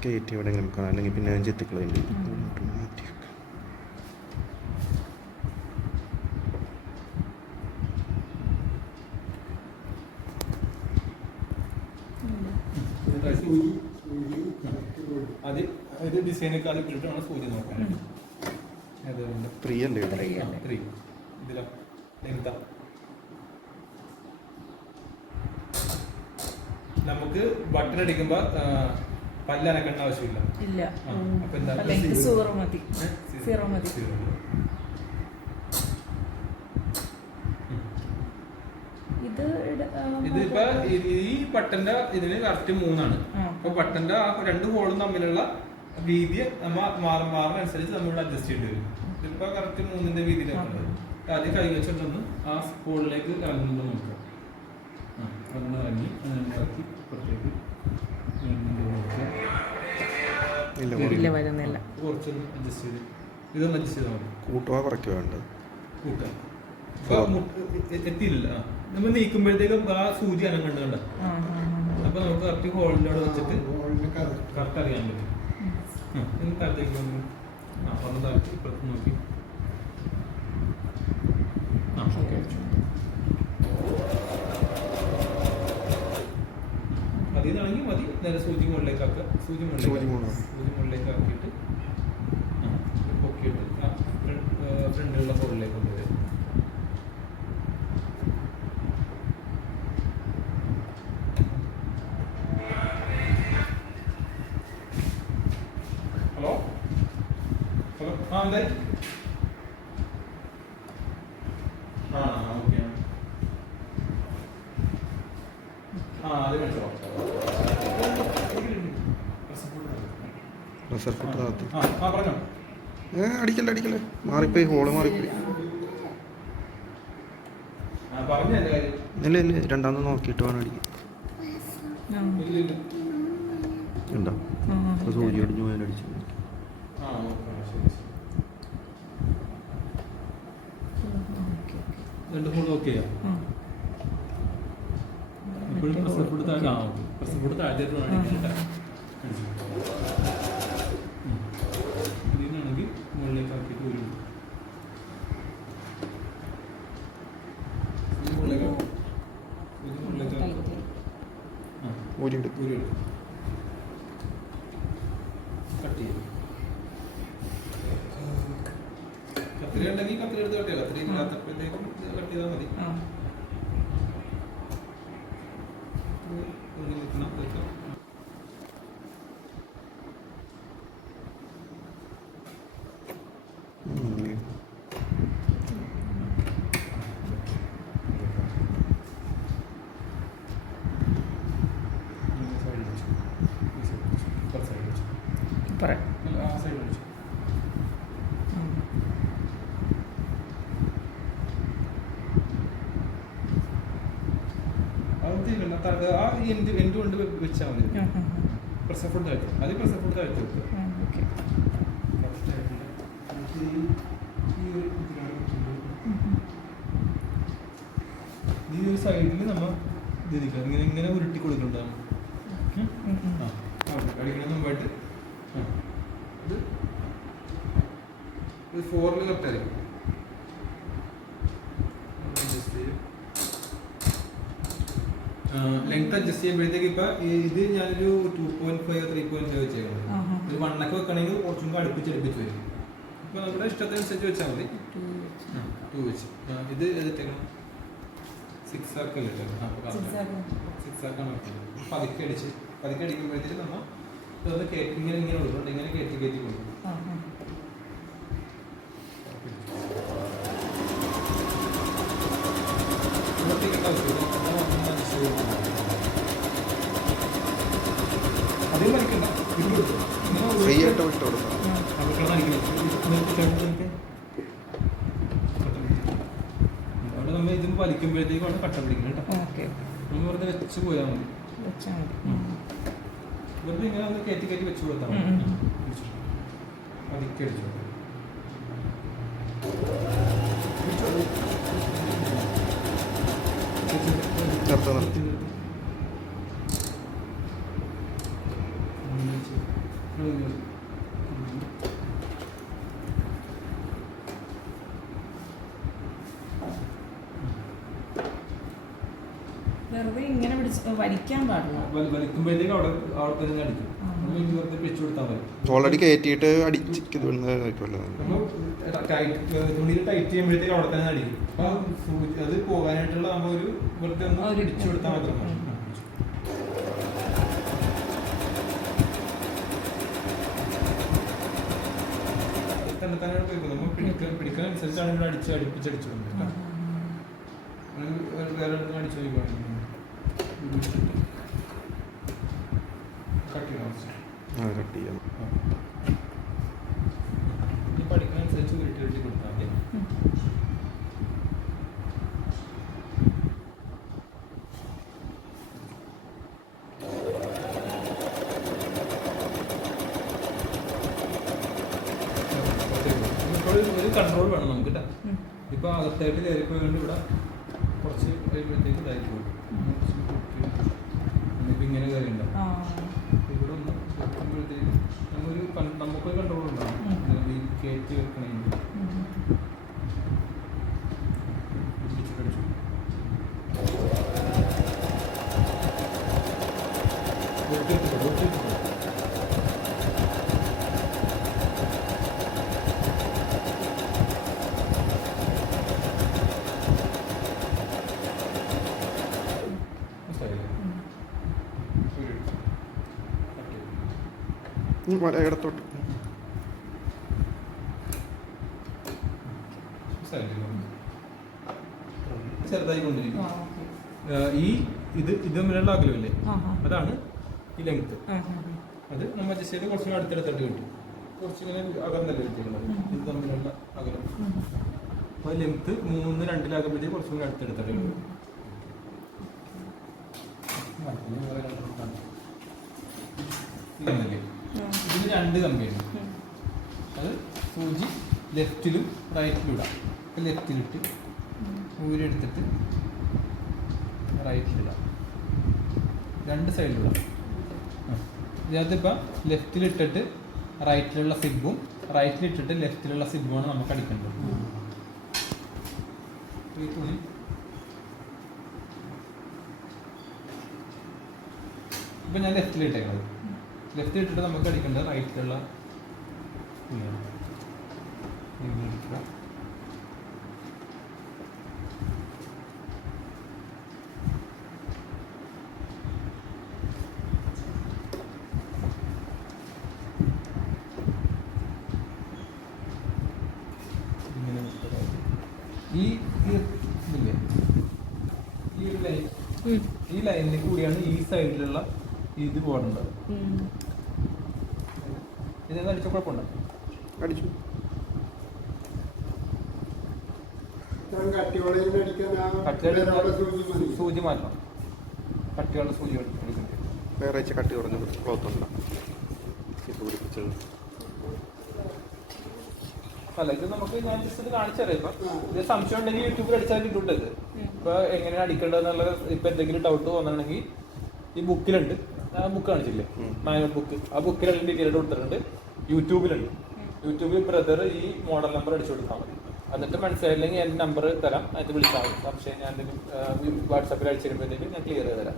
കയറ്റി എവിടെയെങ്കിലും കാണാം, അല്ലെങ്കിൽ പിന്നെ ചെത്തിക്കളയുണ്ട്. ഇത് ഡിസൈനൊക്കെ അത് ഇട്ടിട്ടാണ് സൂചി നോക്കാനായിട്ട്. ഏതുണ്ട് 3 അല്ലേ ഇത്? 3 ഇതിലാ എന്താ നമുക്ക് ബട്ടൺ അടിക്കുമ്പോ പല്ലനക്കേണ്ട ആവശ്യമില്ല. ഇല്ല. അപ്പൊ എന്താ അല്ലെങ്കിൽ 0 മതി. 0 മതി. ഇതിപ്പോ ഈ ബട്ടന്റെ ഇതിന് കറക്റ്റ് 3 ആണ്. അപ്പൊ ബട്ടന്റെ ആ 2 ഹോളും തമ്മിലുള്ള വീതി മാറുന്നതനുസരിച്ച് നമ്മളിവിടെ അഡ്ജസ്റ്റ് ചെയ്യേണ്ടി വരും. ഇതിപ്പോ കറക്റ്റ് 3ന്റെ വീതിയിലാണ്. ആദ്യം കൈ വെച്ചിട്ടൊന്ന് ആ ഹോളിലേക്ക് ഇറങ്ങുന്നുണ്ടോ നോക്കാം. ഒന്ന് ഇറങ്ങി ഇറക്കി ഇപ്പുറത്തേക്ക് ഇല്ല, വരുന്നില്ല. കുറച്ചൊന്ന് അഡ്ജസ്റ്റ് ചെയ്ത് ഇതൊന്ന് അഡ്ജസ്റ്റ് ചെയ്താൽ മതി. കൂട്ടുക കുറയ്ക്കുക വേണ്ടത്. കൂട്ടാം. എത്തിയില്ല. നമ്മൾ നീക്കുമ്പോഴത്തേക്കും ആ സൂചി അനങ്ങണ്ട. അപ്പൊ നമുക്ക് കറക്റ്റ് ഹോളിൻ്റെ അവിടെ വെച്ചിട്ട് കറക്റ്റ് അറിയാൻ പറ്റും. താഴത്തേക്ക് വന്നു. ഒന്ന് താഴ്ത്തി ഇപ്പുറത്ത് നോക്കി. അതിനാണെങ്കിൽ മതി. നേരെ സൂചി മുകളിലേക്ക് ആക്കുക. സൂചി മുകളിലേക്ക് ആക്കിയിട്ട് പൊക്കിയിട്ട് ഫ്രണ്ടിലുള്ള ഹോളിലേക്ക് കൊണ്ടുവരും. ഹലോ ഹലോ എന്തായി? ഓക്കെ. അത് മനസ്സിലാവും. പ്രഷർ ഫുഡ് താത്തി. പറഞ്ഞോ. അടിക്കല്ലേ മാറിപ്പോയി, ഹോള് മാറിപ്പോയി. പറഞ്ഞ എന്റെ കാര്യം. ഇല്ല രണ്ടാമത് നോക്കിയിട്ട് വേണം അടിക്കാൻ. ഉണ്ടോ? സൂചി അടിഞ്ഞു പോയാൽ അടിച്ചു. രണ്ട് ഹോൾ ഓക്കെയാ. ഇപ്പോഴും പ്രഷർ ഫുഡ് താഴെ. പ്രഷർ ഫുഡ് താഴത്തേക്ക് ഇതിനാണെങ്കിൽ മുകളിലേക്ക് ആക്കിയിട്ട് ഒരു കട്ട് ചെയ്യും. കത്തിരി ഉണ്ടെങ്കിൽ കത്തിരി എടുത്ത് കട്ട് ചെയ്യാം. കത്തിരി ഇല്ലാത്തപ്പോഴത്തേക്കും കട്ട് ചെയ്താൽ മതി. ആ എന്ത് കൊണ്ട് വെച്ചാൽ മതി. പ്രഷർ ഫുഡ് താഴ്ത്തും. അത് പ്രഷർ ഫുഡ് താഴ്ത്തി വെക്കുക. ഈ ഒരു സൈഡിൽ നമ്മൾ ഇതിരിക്കുക. ഇങ്ങനെ ഉരുട്ടി കൊടുക്കുന്നുണ്ടാവും. അടിക്കുന്ന മുമ്പായിട്ട് ഇത് 4 കറക്റ്റായിരിക്കും. ലെങ്ത് അഡ്ജസ്റ്റ് ചെയ്യുമ്പോഴത്തേക്ക് ഇപ്പൊ ഇത് ഞാനൊരു 2.5 3.5 വെച്ചേക്കണം. ഒരു 1 വെക്കണമെങ്കിൽ കുറച്ചും കൂടെ അടുപ്പിച്ച് വരും. ഇപ്പൊ നമ്മുടെ ഇഷ്ടത്തിനനുസരിച്ച് വെച്ചാൽ മതി. 2 വെച്ച് ഇത് എടുത്തേക്കണം. 6 ആക്കല്ലേ? 6 ആക്കാണ് വെക്കുന്നത്. പതുക്കെ അടിക്കുമ്പോഴത്തേക്ക് നമ്മൾ ഇതൊന്ന് ഇങ്ങനെ കൊടുക്കുന്നുണ്ട്. ഇങ്ങനെ കയറ്റി കൊടുക്കും. അതേ മരിക്കണ്ട. ഫ്രീ ആയിട്ട് വിട്ട് കൊടുക്കാം. അവിടെ നമ്മൾ ഇതിന് വലിക്കുമ്പോഴത്തേക്കാണ് കട്ട പിടിക്കുന്നത് കേട്ടോ. നമ്മൾ വെറുതെ വെച്ച് പോയാൽ മതി. വെറുതെ ഇങ്ങനെ ഒന്ന് കയറ്റി വെച്ച് കൊടുത്താൽ മതി. പതുക്കെ അടിച്ചു. വെറുതെ ഇങ്ങനെ വലിക്കാൻ പാടില്ല. വലിക്കുമ്പോഴത്തേക്ക് അവിടെ തന്നെ അടിക്കും. അപ്പോൾ ഇനി വെറുതെ പിടിച്ചു കൊടുത്താൽ മതി. ഓൾറെഡി കയറ്റിയിട്ട് അടിച്ചിരിക്കുമല്ലോ. അപ്പോൾ തുണിയിൽ ടൈറ്റ് ചെയ്യുമ്പോഴത്തേക്ക് അവിടെ തന്നെ അടിക്കും. അപ്പോൾ അത് പോകാനായിട്ടുള്ള നമ്മൾ ഒരു വെറുതെ ഒന്ന് പിടിച്ചു കൊടുത്താൽ മാത്രം മതി. തന്നെ തന്നെ പോയിപ്പോൾ നമ്മൾ പിടിക്കാനനുസരിച്ചാണ് ഇവിടെ അടുപ്പിച്ചടിച്ചു കൊടുക്കുന്നത്. വേറെ അടിച്ചു പോയിക്കോളാം. കട്ട് ചെയ്യാം. ഈ പഠിക്കാനനുസരിച്ച് ഉരുട്ടി കൊടുത്താൽ മതി. ഒരു കൺട്രോൾ വേണം നമുക്ക് കേട്ടോ. ഇപ്പൊ അകത്തായിട്ട് കയറിപ്പോയി കൊണ്ട് ഇവിടെ കുറച്ച് കഴിയുമ്പോഴത്തേക്ക് ഇതായിട്ട് പോകും. ഇങ്ങനെ കയറി ഉണ്ടാവും. ഇവിടെ ഒന്ന് വെക്കുമ്പോഴത്തേക്ക് നമുക്കൊരു കൺട്രോൾ ഉണ്ടാവും. ഈ കയറ്റി വെക്കണമെങ്കിൽ ഇടത്തോട്ട് ചെറുതായി കൊണ്ടിരിക്കും. ഈ ഇത് തമ്മിലുള്ള അകലമില്ലേ, അതാണ് ഈ ലെങ്ത്. അത് നമ്മൾ അഡ്ജസ്റ്റ് ചെയ്ത് കുറച്ചുകൂടെ അടുത്തെടുത്തിട്ട് കിട്ടും. കുറച്ചിങ്ങനെ അകന്നല്ലേ കിട്ടിയിട്ടുള്ളത്. ഇത് തമ്മിലുള്ള അകലം. അപ്പോൾ ലെങ്ത് 3-2 കുറച്ചുകൂടെ അടുത്തെടുത്തിട്ട് കിട്ടും. ഇതിന് 2 കമ്പിയുണ്ട്. അത് സൂചി ലെഫ്റ്റിലും റൈറ്റിലും ഇടാം. ഇപ്പം ലെഫ്റ്റിലിട്ട് ഊരെടുത്തിട്ട് റൈറ്റിലിടാം. 2 സൈഡിലിടാം. ഇതിനകത്തിപ്പം ലെഫ്റ്റിലിട്ടിട്ട് റൈറ്റിലുള്ള സിബും റൈറ്റിലിട്ടിട്ട് ലെഫ്റ്റിലുള്ള സിബുമാണ് നമുക്ക് അടിക്കേണ്ടത്. ഈ തുണി ഇപ്പം ഞാൻ ലെഫ്റ്റിലിട്ടേക്കുന്നത്. ലെഫ്റ്റ് ഇട്ടിട്ട് നമുക്ക് അടിക്കേണ്ടത് റൈറ്റിലുള്ള തുണിയാണ്. ഈ ലൈനിൽ കൂടിയാണ് ഈ സൈഡിലുള്ള ഇത് പോകേണ്ടത്. ഇതെന്ന് അടിച്ച കുഴപ്പമുണ്ടോ? അടിച്ചു. സൂചി മാറ്റണം. കട്ടിയുള്ള സൂചി വേറെ കട്ടി കുറഞ്ഞ ക്ലോത്ത് ഉണ്ടോ? അല്ല, ഇത് നമുക്ക് ഞാൻ ജസ്റ്റ് ഇത് കാണിച്ചറിയാം. ഇപ്പൊ ഇത് സംശയം ഉണ്ടെങ്കിൽ യൂട്യൂബിൽ അടിച്ചാൽ കിട്ടുന്നത്. ഇപ്പൊ എങ്ങനെയാണ് അടിക്കേണ്ടതെന്നുള്ള ഇപ്പൊ എന്തെങ്കിലും ഡൗട്ട് തോന്നണമെങ്കിൽ ഈ ബുക്കിലുണ്ട്. ആ ബുക്ക് കാണിച്ചില്ലേ, മാനുവൽ ബുക്ക്. ആ ബുക്കിലെല്ലാം ഡീറ്റെയിൽ കൊടുത്തിട്ടുണ്ട്. യൂട്യൂബിലുണ്ട്. യൂട്യൂബിൽ ബ്രദർ ഈ മോഡൽ നമ്പർ അടിച്ചു കൊടുത്താൽ മതി. എന്നിട്ട് മനസ്സിലായില്ലെങ്കിൽ എൻ്റെ നമ്പർ തരാം, അതിന് വിളിച്ചാൽ മതി. സംശയം ഞാൻ എന്തെങ്കിലും വാട്സാപ്പിൽ അടിച്ചു തരുമ്പോഴത്തേക്കും ഞാൻ ക്ലിയർ ചെയ്ത് തരാം.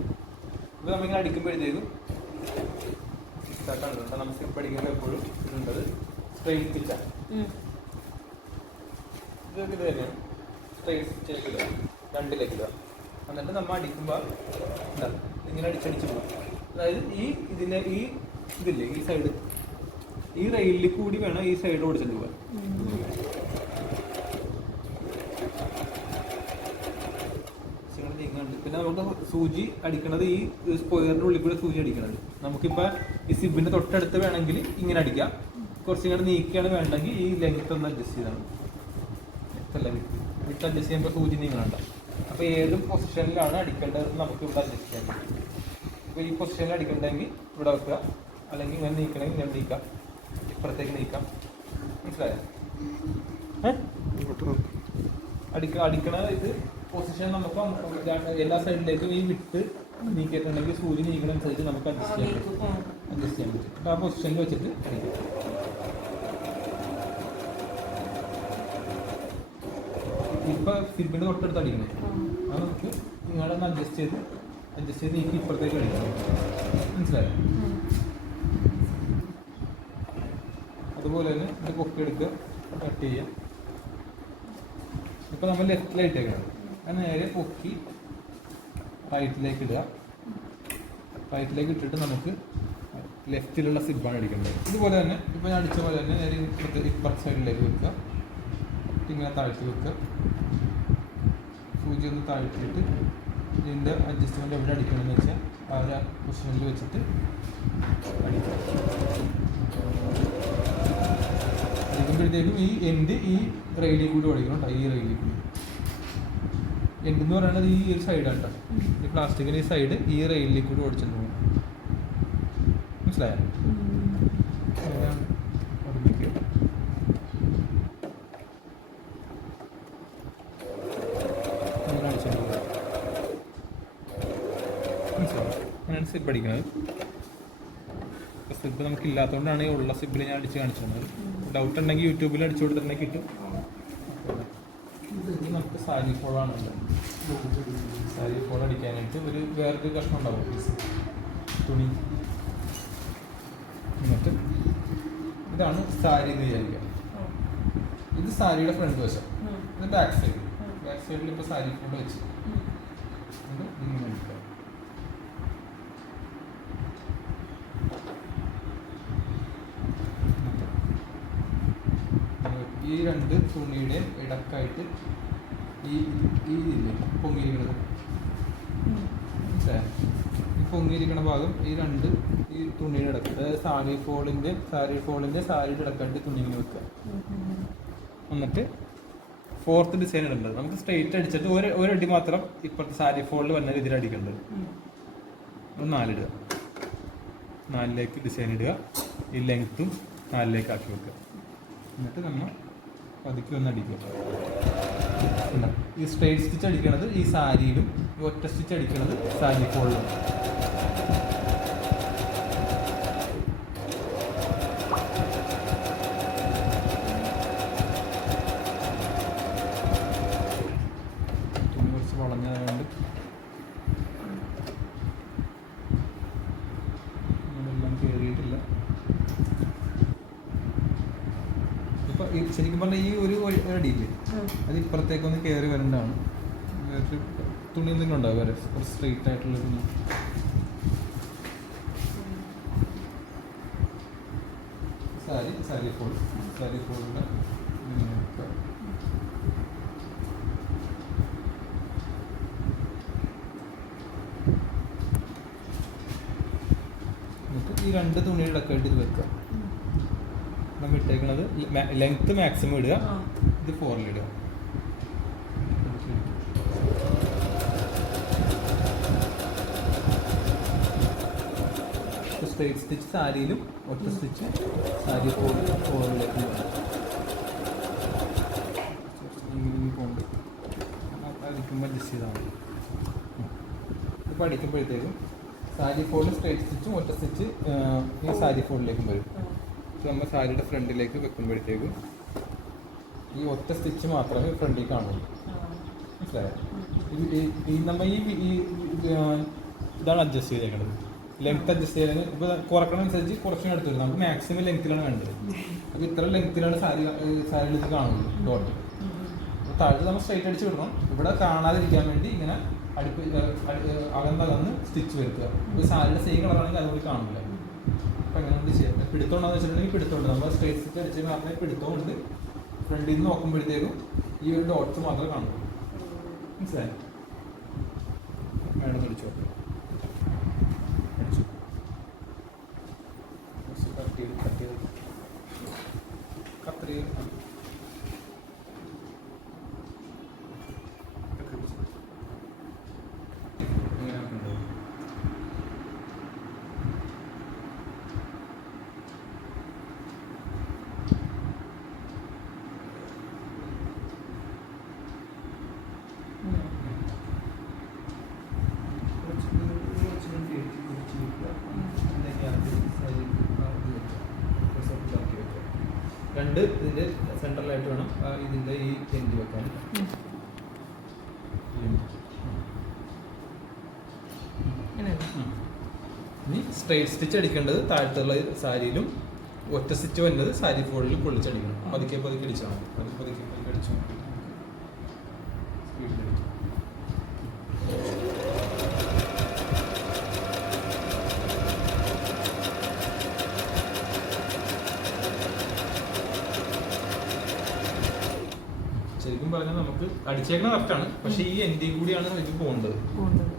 ഇത് നമ്മളിങ്ങനെ അടിക്കുമ്പോഴത്തേക്കും കണ്ടുണ്ട്. നമുക്ക് പഠിക്കുമ്പോൾ എപ്പോഴും ഇതുണ്ടത് സ്ട്രെയിറ്റ് സ്റ്റിച്ചാണ്. ഇതൊക്കെ ഇത് തന്നെയാണ്. സ്ട്രെയിറ്റ് സ്റ്റിച്ചിലേക്ക് ഇടുക, 2ലേക്ക് ഇടുക. എന്നിട്ട് നമ്മൾ അടിക്കുമ്പോൾ എന്താ ഇങ്ങനെ അടിച്ചടിച്ച് പോകും. അതായത് ഇതിൻ്റെ ഇതില്ലേ ഈ സൈഡ്, ഈ റെയിലിൽ കൂടി വേണം ഈ സൈഡ് ഓടിച്ചിട്ട് പോകാൻ. പിന്നെ നമുക്ക് സൂചി അടിക്കണത് ഈ സ്ക്വയറിൻ്റെ ഉള്ളിൽ കൂടെ സൂചി അടിക്കണത്. നമുക്കിപ്പോൾ ഈ സിബിൻ്റെ തൊട്ടടുത്ത് വേണമെങ്കിൽ ഇങ്ങനെ അടിക്കാം. കുറച്ചിങ്ങനെ നീക്കിയാണ് വേണമെങ്കിൽ ഈ ലെങ്ത് ഒന്ന് അഡ്ജസ്റ്റ് ചെയ്താണ്. വിട്ട് അഡ്ജസ്റ്റ് ചെയ്യുമ്പോൾ സൂചി നീങ്ങണ്ട. അപ്പോൾ ഏത് പൊസിഷനിലാണ് അടിക്കേണ്ടത് നമുക്ക് ഇവിടെ അഡ്ജസ്റ്റ് ചെയ്യാം. ഇപ്പോൾ ഈ പൊസിഷനിൽ അടിക്കണമെങ്കിൽ ഇവിടെ വെക്കുക, അല്ലെങ്കിൽ ഇങ്ങനെ നീക്കണമെങ്കിൽ ഇങ്ങനെ നീക്കാം, ഇപ്പുറത്തേക്ക് നീക്കാം. മനസ്സിലായോ? അടിക്കണ ഇത് പൊസിഷൻ നമുക്ക് എല്ലാ സൈഡിലേക്കും ഈ വിട്ട് നീക്കിയിട്ടുണ്ടെങ്കിൽ സൂചി നീക്കണനുസരിച്ച് നമുക്ക് അഡ്ജസ്റ്റ് ചെയ്യാൻ പറ്റും. അപ്പോൾ ആ പൊസിഷനിൽ വെച്ചിട്ട് അടിക്കാം. ഇപ്പൊ സിബിന്റെ തൊട്ടടുത്ത് അടിക്കണേ, അത് നമുക്ക് നിങ്ങളൊന്ന് അഡ്ജസ്റ്റ് ചെയ്ത് നീക്കി ഇപ്പുറത്തേക്ക് അടിക്കണം. മനസ്സിലായോ? അതുപോലെ തന്നെ ഇത് പൊക്കി എടുക്കുക, കട്ട് ചെയ്യുക. ഇപ്പോൾ നമ്മൾ ലെഫ്റ്റിലായിട്ടേക്കണം, അത് നേരെ പൊക്കി റൈറ്റിലേക്ക് ഇടുക. റൈറ്റിലേക്ക് ഇട്ടിട്ട് നമുക്ക് ലെഫ്റ്റിലുള്ള സിബാണ് അടിക്കേണ്ടത്. ഇതുപോലെ തന്നെ ഇപ്പോൾ ഞാൻ അടിച്ച പോലെ തന്നെ നേരെ ഇപ്പുറത്തെ സൈഡിലേക്ക് വെക്കുക, ഇങ്ങനെ താഴ്ത്തി വെക്കുക. സൂചി ഒന്ന് താഴ്ത്തിയിട്ട് ഇതിൻ്റെ അഡ്ജസ്റ്റ്മെൻറ്റ് എവിടെ അടിക്കണമെന്ന് വെച്ചാൽ ആ ഒരു പൊസിഷനിൽ വെച്ചിട്ട് അടിക്കുമ്പോഴത്തേക്കും ഈ എൻഡ് ഈ റെയിലിൽ കൂടി ഓടിക്കണം കേട്ടോ. ഈ റെയിലിൽ കൂടി എൻഡ് എന്ന് പറയുന്നത് ഈ ഒരു സൈഡാണ് കേട്ടോ. ഈ പ്ലാസ്റ്റിക്കിൻ്റെ ഈ സൈഡ് ഈ റെയിലിൽ കൂടി ഓടിച്ചിട്ട് പോകും. മനസ്സിലായോ? ഓർമ്മിക്കുക. അങ്ങനെയാണ് സിബ് അടിക്കുന്നത്. സിബ് നമുക്ക് ഇല്ലാത്തതുകൊണ്ടാണ് ഈ ഉള്ള സിബിൽ ഞാൻ അടിച്ച് കാണിച്ചു തന്നത്. ഡൗട്ട് ഉണ്ടെങ്കിൽ യൂട്യൂബിൽ അടിച്ചു കൊടുത്തിട്ടുണ്ടെങ്കിൽ കിട്ടും. ഇനി നമുക്ക് സാരി ഫോളാണ് ഉള്ളത്. സാരി ഫോൾ അടിക്കാനായിട്ട് വേറൊരു കഷ്ണം ഉണ്ടാവും തുണി. എന്നിട്ട് ഇതാണ് സാരി എന്ന് വിചാരിക്കുക. ഇത് സാരിയുടെ ഫ്രണ്ട് വശം, ഇത് ബാക്ക് സൈഡ്. ബാക്ക് സൈഡിൽ ഇപ്പോൾ സാരി ഫോൾ വെച്ച് ഇങ്ങനെ എടുക്കുക. ഈ രണ്ട് തുണിയുടെ ഇടക്കായിട്ട് ഈ ഇതില്ലേ പൊങ്ങിയിരിക്കുന്നത്, മനസ്സിലായോ? ഈ പൊങ്ങിയിരിക്കുന്ന ഭാഗം ഈ തുണിയുടെ ഇടക്ക്, അതായത് സാരി സാരിയുടെ ഇടക്കായിട്ട് തുണി ഇങ്ങനെ വെക്കുക. എന്നിട്ട് ഫോർത്ത് ഡിസൈൻ ഇടേണ്ടത് നമുക്ക് സ്ട്രെയിറ്റ് അടിച്ചിട്ട് ഒരടി മാത്രം ഇപ്പോഴത്തെ സാരി ഫോളിൽ വന്ന രീതിയിൽ അടിക്കേണ്ടത്. 4 ഇടുക, 4ലേക്ക് ഡിസൈൻ ഇടുക, ഈ ലെങ്ത്തും 4ലേക്ക് ആക്കി വെക്കുക. എന്നിട്ട് നമ്മൾ പതുക്കി ഒന്ന് അടിക്കുക. ഈ സ്ട്രെയിറ്റ് സ്റ്റിച്ച് അടിക്കണത് ഈ സാരിയിലും ഈ ഒറ്റ സ്റ്റിച്ച് അടിക്കണത് സാരി ഫോളിലും. കുറച്ച് വളഞ്ഞതുകൊണ്ട് ഇതെല്ലാം കയറിയിട്ടില്ല. ശരിക്കും പറഞ്ഞാൽ ഈ ഒരു അടിയില്ലേ അത് ഇപ്പുറത്തേക്കൊന്ന് കയറി വരേണ്ടതാണ്. തുണി എന്തെങ്കിലും ഉണ്ടാവും വേറെ കുറച്ച് സ്ട്രെയിറ്റ് ആയിട്ടുള്ള തുണി. സാരി ഫോളിൻ്റെ എന്നിട്ട് ഈ 2 തുണിയുടെ ഇടക്കായിട്ട് ഇത് വെക്കുക. നമ്മൾ ഇട്ടേക്കുന്നത് ലെങ്ത്ത് മാക്സിമം ഇടുക, ഇത് 4 ഇടുക. സ്ട്രെയിറ്റ് സ്റ്റിച്ച് സാരിയിലും ഒറ്റ സ്റ്റിച്ച് സാരി ഫോളിലേക്ക് പോണ്ട് അടിക്കുമ്പോൾ അഡ്ജസ്റ്റ് ചെയ്താൽ മതി. ഇപ്പോൾ അടിക്കുമ്പോഴത്തേക്കും സാരി ഫോളിൽ സ്ട്രെയിറ്റ് സ്റ്റിച്ചും ഒറ്റ സ്റ്റിച്ച് ഈ സാരി ഫോളിലേക്കും വരും. നമ്മൾ സാരിയുടെ ഫ്രണ്ടിലേക്ക് വെക്കുമ്പോഴത്തേക്കും ഈ ഒറ്റ സ്റ്റിച്ച് മാത്രമേ ഫ്രണ്ടിൽ കാണുള്ളൂ. മനസ്സിലായോ? നമ്മൾ ഇതാണ് അഡ്ജസ്റ്റ് ചെയ്തേക്കുന്നത്. ലെങ്ത് അഡ്ജസ്റ്റ് ചെയ്താൽ ഇപ്പോൾ കുറക്കണമനുസരിച്ച് കുറച്ചും എടുത്തു വരും. നമുക്ക് മാക്സിമം ലെങ്ത്തിലാണ് വേണ്ടത്. അപ്പോൾ ഇത്ര ലെങ്ത്തിലാണ് സാരിയിൽ ഇത് കാണുള്ളൂ ഡോട്ട്. അപ്പോൾ താഴത്ത് നമ്മൾ സ്ട്രൈറ്റ് അടിച്ച് വിടണം. ഇവിടെ കാണാതിരിക്കാൻ വേണ്ടി ഇങ്ങനെ അകന്നകന്ന് സ്റ്റിച്ച് വരുത്തുക. ഇപ്പോൾ സാരിയുടെ സെയിം കളറാണെങ്കിൽ അതുപോലെ കാണില്ല. അപ്പം അങ്ങനെ കൊണ്ട് ചെയ്യാം. പിടുത്തോണ്ടെന്ന് വെച്ചിട്ടുണ്ടെങ്കിൽ പിടുത്തോണ്ട് നമ്മൾ സ്ട്രൈറ്റ് സ്റ്റിച്ച് അടിച്ച് മാത്രമേ പിടുത്തോണ്ട് ഫ്രണ്ടിൽ നിന്ന് നോക്കുമ്പോഴത്തേക്കും ഈ ഒരു ഡോട്ട്സ് മാത്രമേ കാണുള്ളൂ. മനസ്സിലായി? വേണം അടിച്ചു നോക്കാം. രണ്ട് ഇതിൻ്റെ സെൻട്രലായിട്ട് വേണം ഇതിൻ്റെ ഈ എൻഡ് വെക്കാൻ. ഇനി സ്ട്രെയിറ്റ് സ്റ്റിച്ച് അടിക്കേണ്ടത് താഴത്തുള്ള സാരിയിലും ഒറ്റ സ്റ്റിച്ച് വരുന്നത് സാരി ഫോൾഡിൽ പൊള്ളിച്ചടിക്കണം. പതുക്കെ പതുക്കെ അടിച്ചാൽ മതി. പതുക്കെ പതുക്കെ അടിച്ചാൽ മതി. സ്പീഡിൽ അടിക്കും. ശരിക്കും പറഞ്ഞാൽ നമുക്ക് അടിച്ചേക്കുന്ന കറക്റ്റാണ്, പക്ഷെ ഈ എൻഡിൽ കൂടിയാണ് ഇത് പോകേണ്ടത്.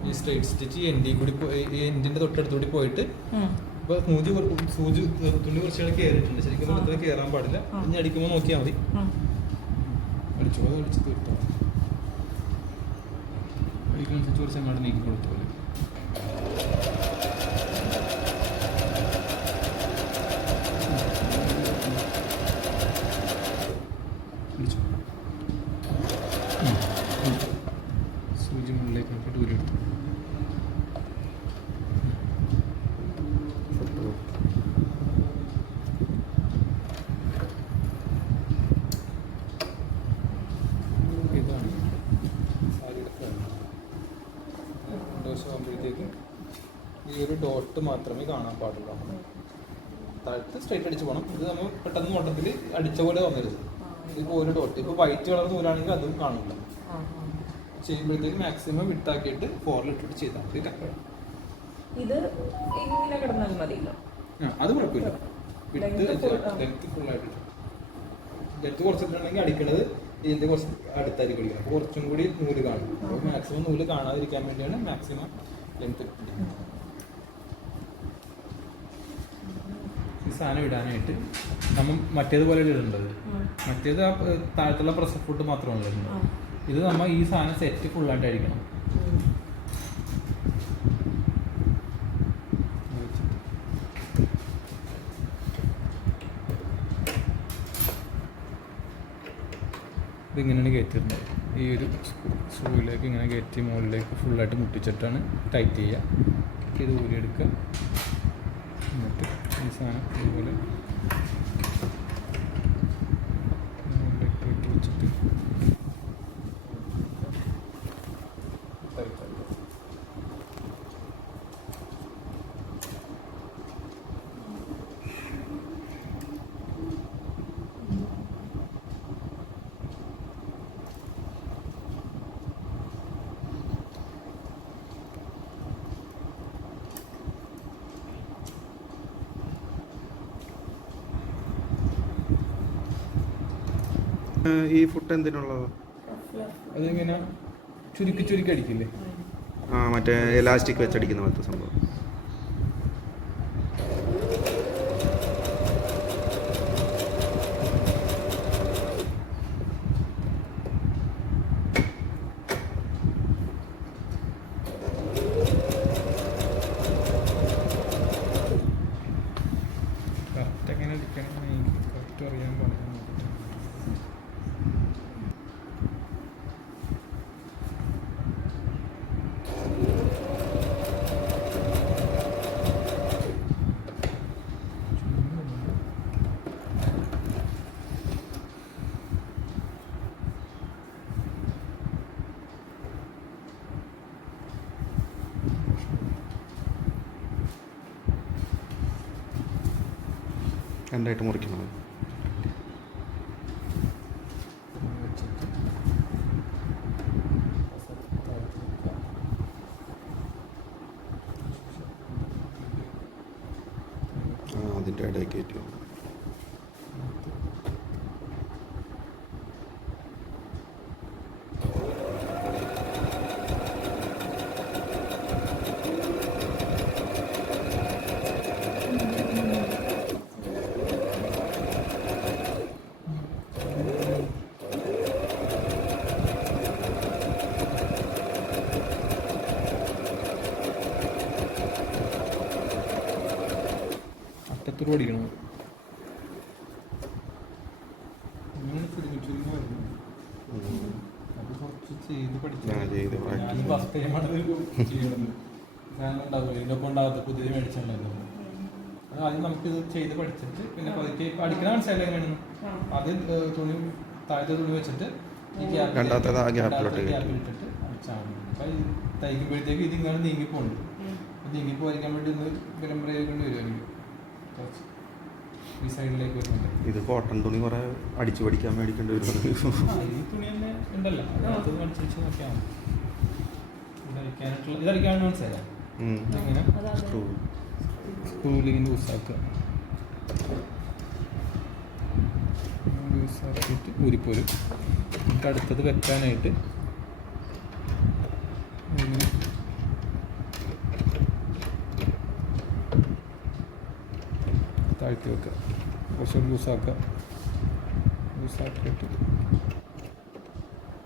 ഈ സ്ട്രൈറ്റ് സ്റ്റിച്ച് ഈ എൻഡിൽ കൂടി ഈ എൻഡിന്റെ തൊട്ടടുത്തൂടി പോയിട്ട് ഇപ്പൊ സൂചി തുണി കുറച്ചുകൂടെ കയറിയിട്ടുണ്ട്. ശരിക്കും പറഞ്ഞാൽ ഇത്ര കയറാൻ പാടില്ല. ഇനി അടിക്കുമ്പോൾ നോക്കിയാൽ മതി. അടിച്ചോളൂ, അടിച്ച് തീർത്താൽ മതി. അടിക്കുന്നനുസരിച്ച് കുറച്ച് അങ്ങോട്ട് നീക്കി കൊടുത്തോളൂ. സൂചി മുകളിലേക്ക് നോക്കിയിട്ട് ഊരിയെടുത്തു. ഇതാണ് സാരിയുടെ ഫ്രണ്ട്. ദിവസം ആകുമ്പോഴത്തേക്ക് ഈ ഒരു ഡോട്ട് മാത്രമേ കാണാൻ പാടുള്ളൂ. താഴത്ത് സ്ട്രൈറ്റ് അടിച്ച് പോകണം. ഇത് നമ്മൾ പെട്ടെന്ന് മൊത്തത്തിൽ അടിച്ച പോലെ വന്നരുത്. ഇതിപ്പോൾ ഒരു ഡോട്ട്, ഇപ്പോൾ വൈറ്റ് കളർ നൂലാണെങ്കിൽ അതും കാണില്ല. ചെയ്യുമ്പോഴത്തേക്ക് മാക്സിമം വിട്ടാക്കിയിട്ട് ഫോറിലിട്ടിട്ട് ചെയ്താൽ മതി. ഇത് ഇങ്ങനെ കിടന്നാൽ മതിയല്ലോ. അത് കുഴപ്പമില്ല. ലെങ്ത് ഫുള്ളായിട്ട് ലെങ്ത് കുറച്ചിട്ടുണ്ടെങ്കിൽ അടിക്കണത് ഇതിൻ്റെ കുറച്ച് അടുത്തായിരിക്കും അടിക്കണം. അപ്പോൾ കുറച്ചും കൂടി നൂല് കാണും. അപ്പോൾ മാക്സിമം നൂല് കാണാതിരിക്കാൻ വേണ്ടിയാണ് മാക്സിമം ലെങ്ത്. ഈ സാധനം ഇടാനായിട്ട് നമ്മൾ മറ്റേതുപോലെ ഇടേണ്ടത്. മറ്റേത് ആ താഴത്തുള്ള പ്രസ് ഫുഡ് മാത്രമല്ല ഇടുന്നത്. ഇത് നമ്മൾ ഈ സാധനം സെറ്റ് ഫുള്ളായിട്ട് അടിക്കണം. ഇതിങ്ങനെയാണ് കയറ്റിരുന്നത്. ഈ ഒരു സ്ക്രൂവിലേക്ക് ഇങ്ങനെ കയറ്റി മുകളിലേക്ക് ഫുള്ളായിട്ട് മുട്ടിച്ചിട്ടാണ് ടൈറ്റ് ചെയ്യുക. ഇത് ഊരിയെടുക്കുക. എന്നിട്ട് ഈ സാധനം ഇതുപോലെ മുകളിലേക്ക് ഇട്ട് വെച്ചിട്ട് ഈ ഫുട്ട് എന്തിനുള്ളത്? അതിങ്ങനെ ചുരുക്കി ചുരുക്കി അടിക്കില്ലേ? മറ്റേ എലാസ്റ്റിക് വെച്ചടിക്കുന്ന പോലത്തെ സംഭവം. കറക്റ്റ് എങ്ങനെ അടിക്കണം എനിക്ക് കറക്റ്റ് അറിയാൻ പാടില്ല. രണ്ടായിട്ട് മുറിക്കണം. അതിൻ്റെ ഇടയിൽ കയറ്റി അറ്റത്തൂർ പഠിക്കണം. അങ്ങനെ ചുരുങ്ങി ചുരുങ്ങി വരുന്നു. അത് കുറച്ച് ചെയ്ത് പഠിച്ചു. ഞാൻ ഫസ്റ്റ് ടൈമാണ് ചെയ്യണത്. കാരണം ഉണ്ടാവില്ല ഇതിനൊപ്പം ഉണ്ടാകാത്ത പുതിയ മേടിച്ചിട്ടുണ്ടല്ലോ. അത് ആദ്യം നമുക്കിത് ചെയ്ത് പഠിച്ചിട്ട് പിന്നെ പതുക്കെ പഠിക്കണം. മനസ്സിലായില്ല എങ്ങനെയാണ്. ആദ്യം തുണി താഴത്തെ തുണി വെച്ചിട്ട് ഈ ഗ്യാപ്പിലിട്ടിട്ട് അടിച്ചാൽ മതി. അപ്പം തയ്ക്കുമ്പോഴത്തേക്ക് ഇതിങ്ങനെ നീങ്ങിപ്പോണ്ട്. നീങ്ങിപ്പോയിരിക്കാൻ വേണ്ടി ഒന്ന് ഗരം പ്രയോഗിക്കേണ്ടി വരുമായിരിക്കും കുറച്ച്. ഈ സൈഡിലേക്ക് വരുന്നുണ്ട്. ഇത് കോട്ടൺ തുണി കുറെ അടിച്ചു പഠിക്കാൻ മേടിക്കേണ്ടി വരും. ഈ തുണി തന്നെ ഉണ്ടല്ലോ, അത് അനുസരിച്ച് നോക്കിയാൽ മതി. ഇതടിക്കാണ് മനസ്സിലായി. ഇങ്ങനെ സ്ക്രൂ സ്ക്രൂലിങ്ങനെ ലൂസാക്കുക, ലൂസാക്കിയിട്ട് ഊരിപ്പോരും. നമുക്ക് അടുത്തത് വെക്കാനായിട്ട് ഇങ്ങനെ താഴ്ത്തി വെക്കുക, കുറച്ചുകൂടി ലൂസാക്കുക, ലൂസാക്കിയിട്ട്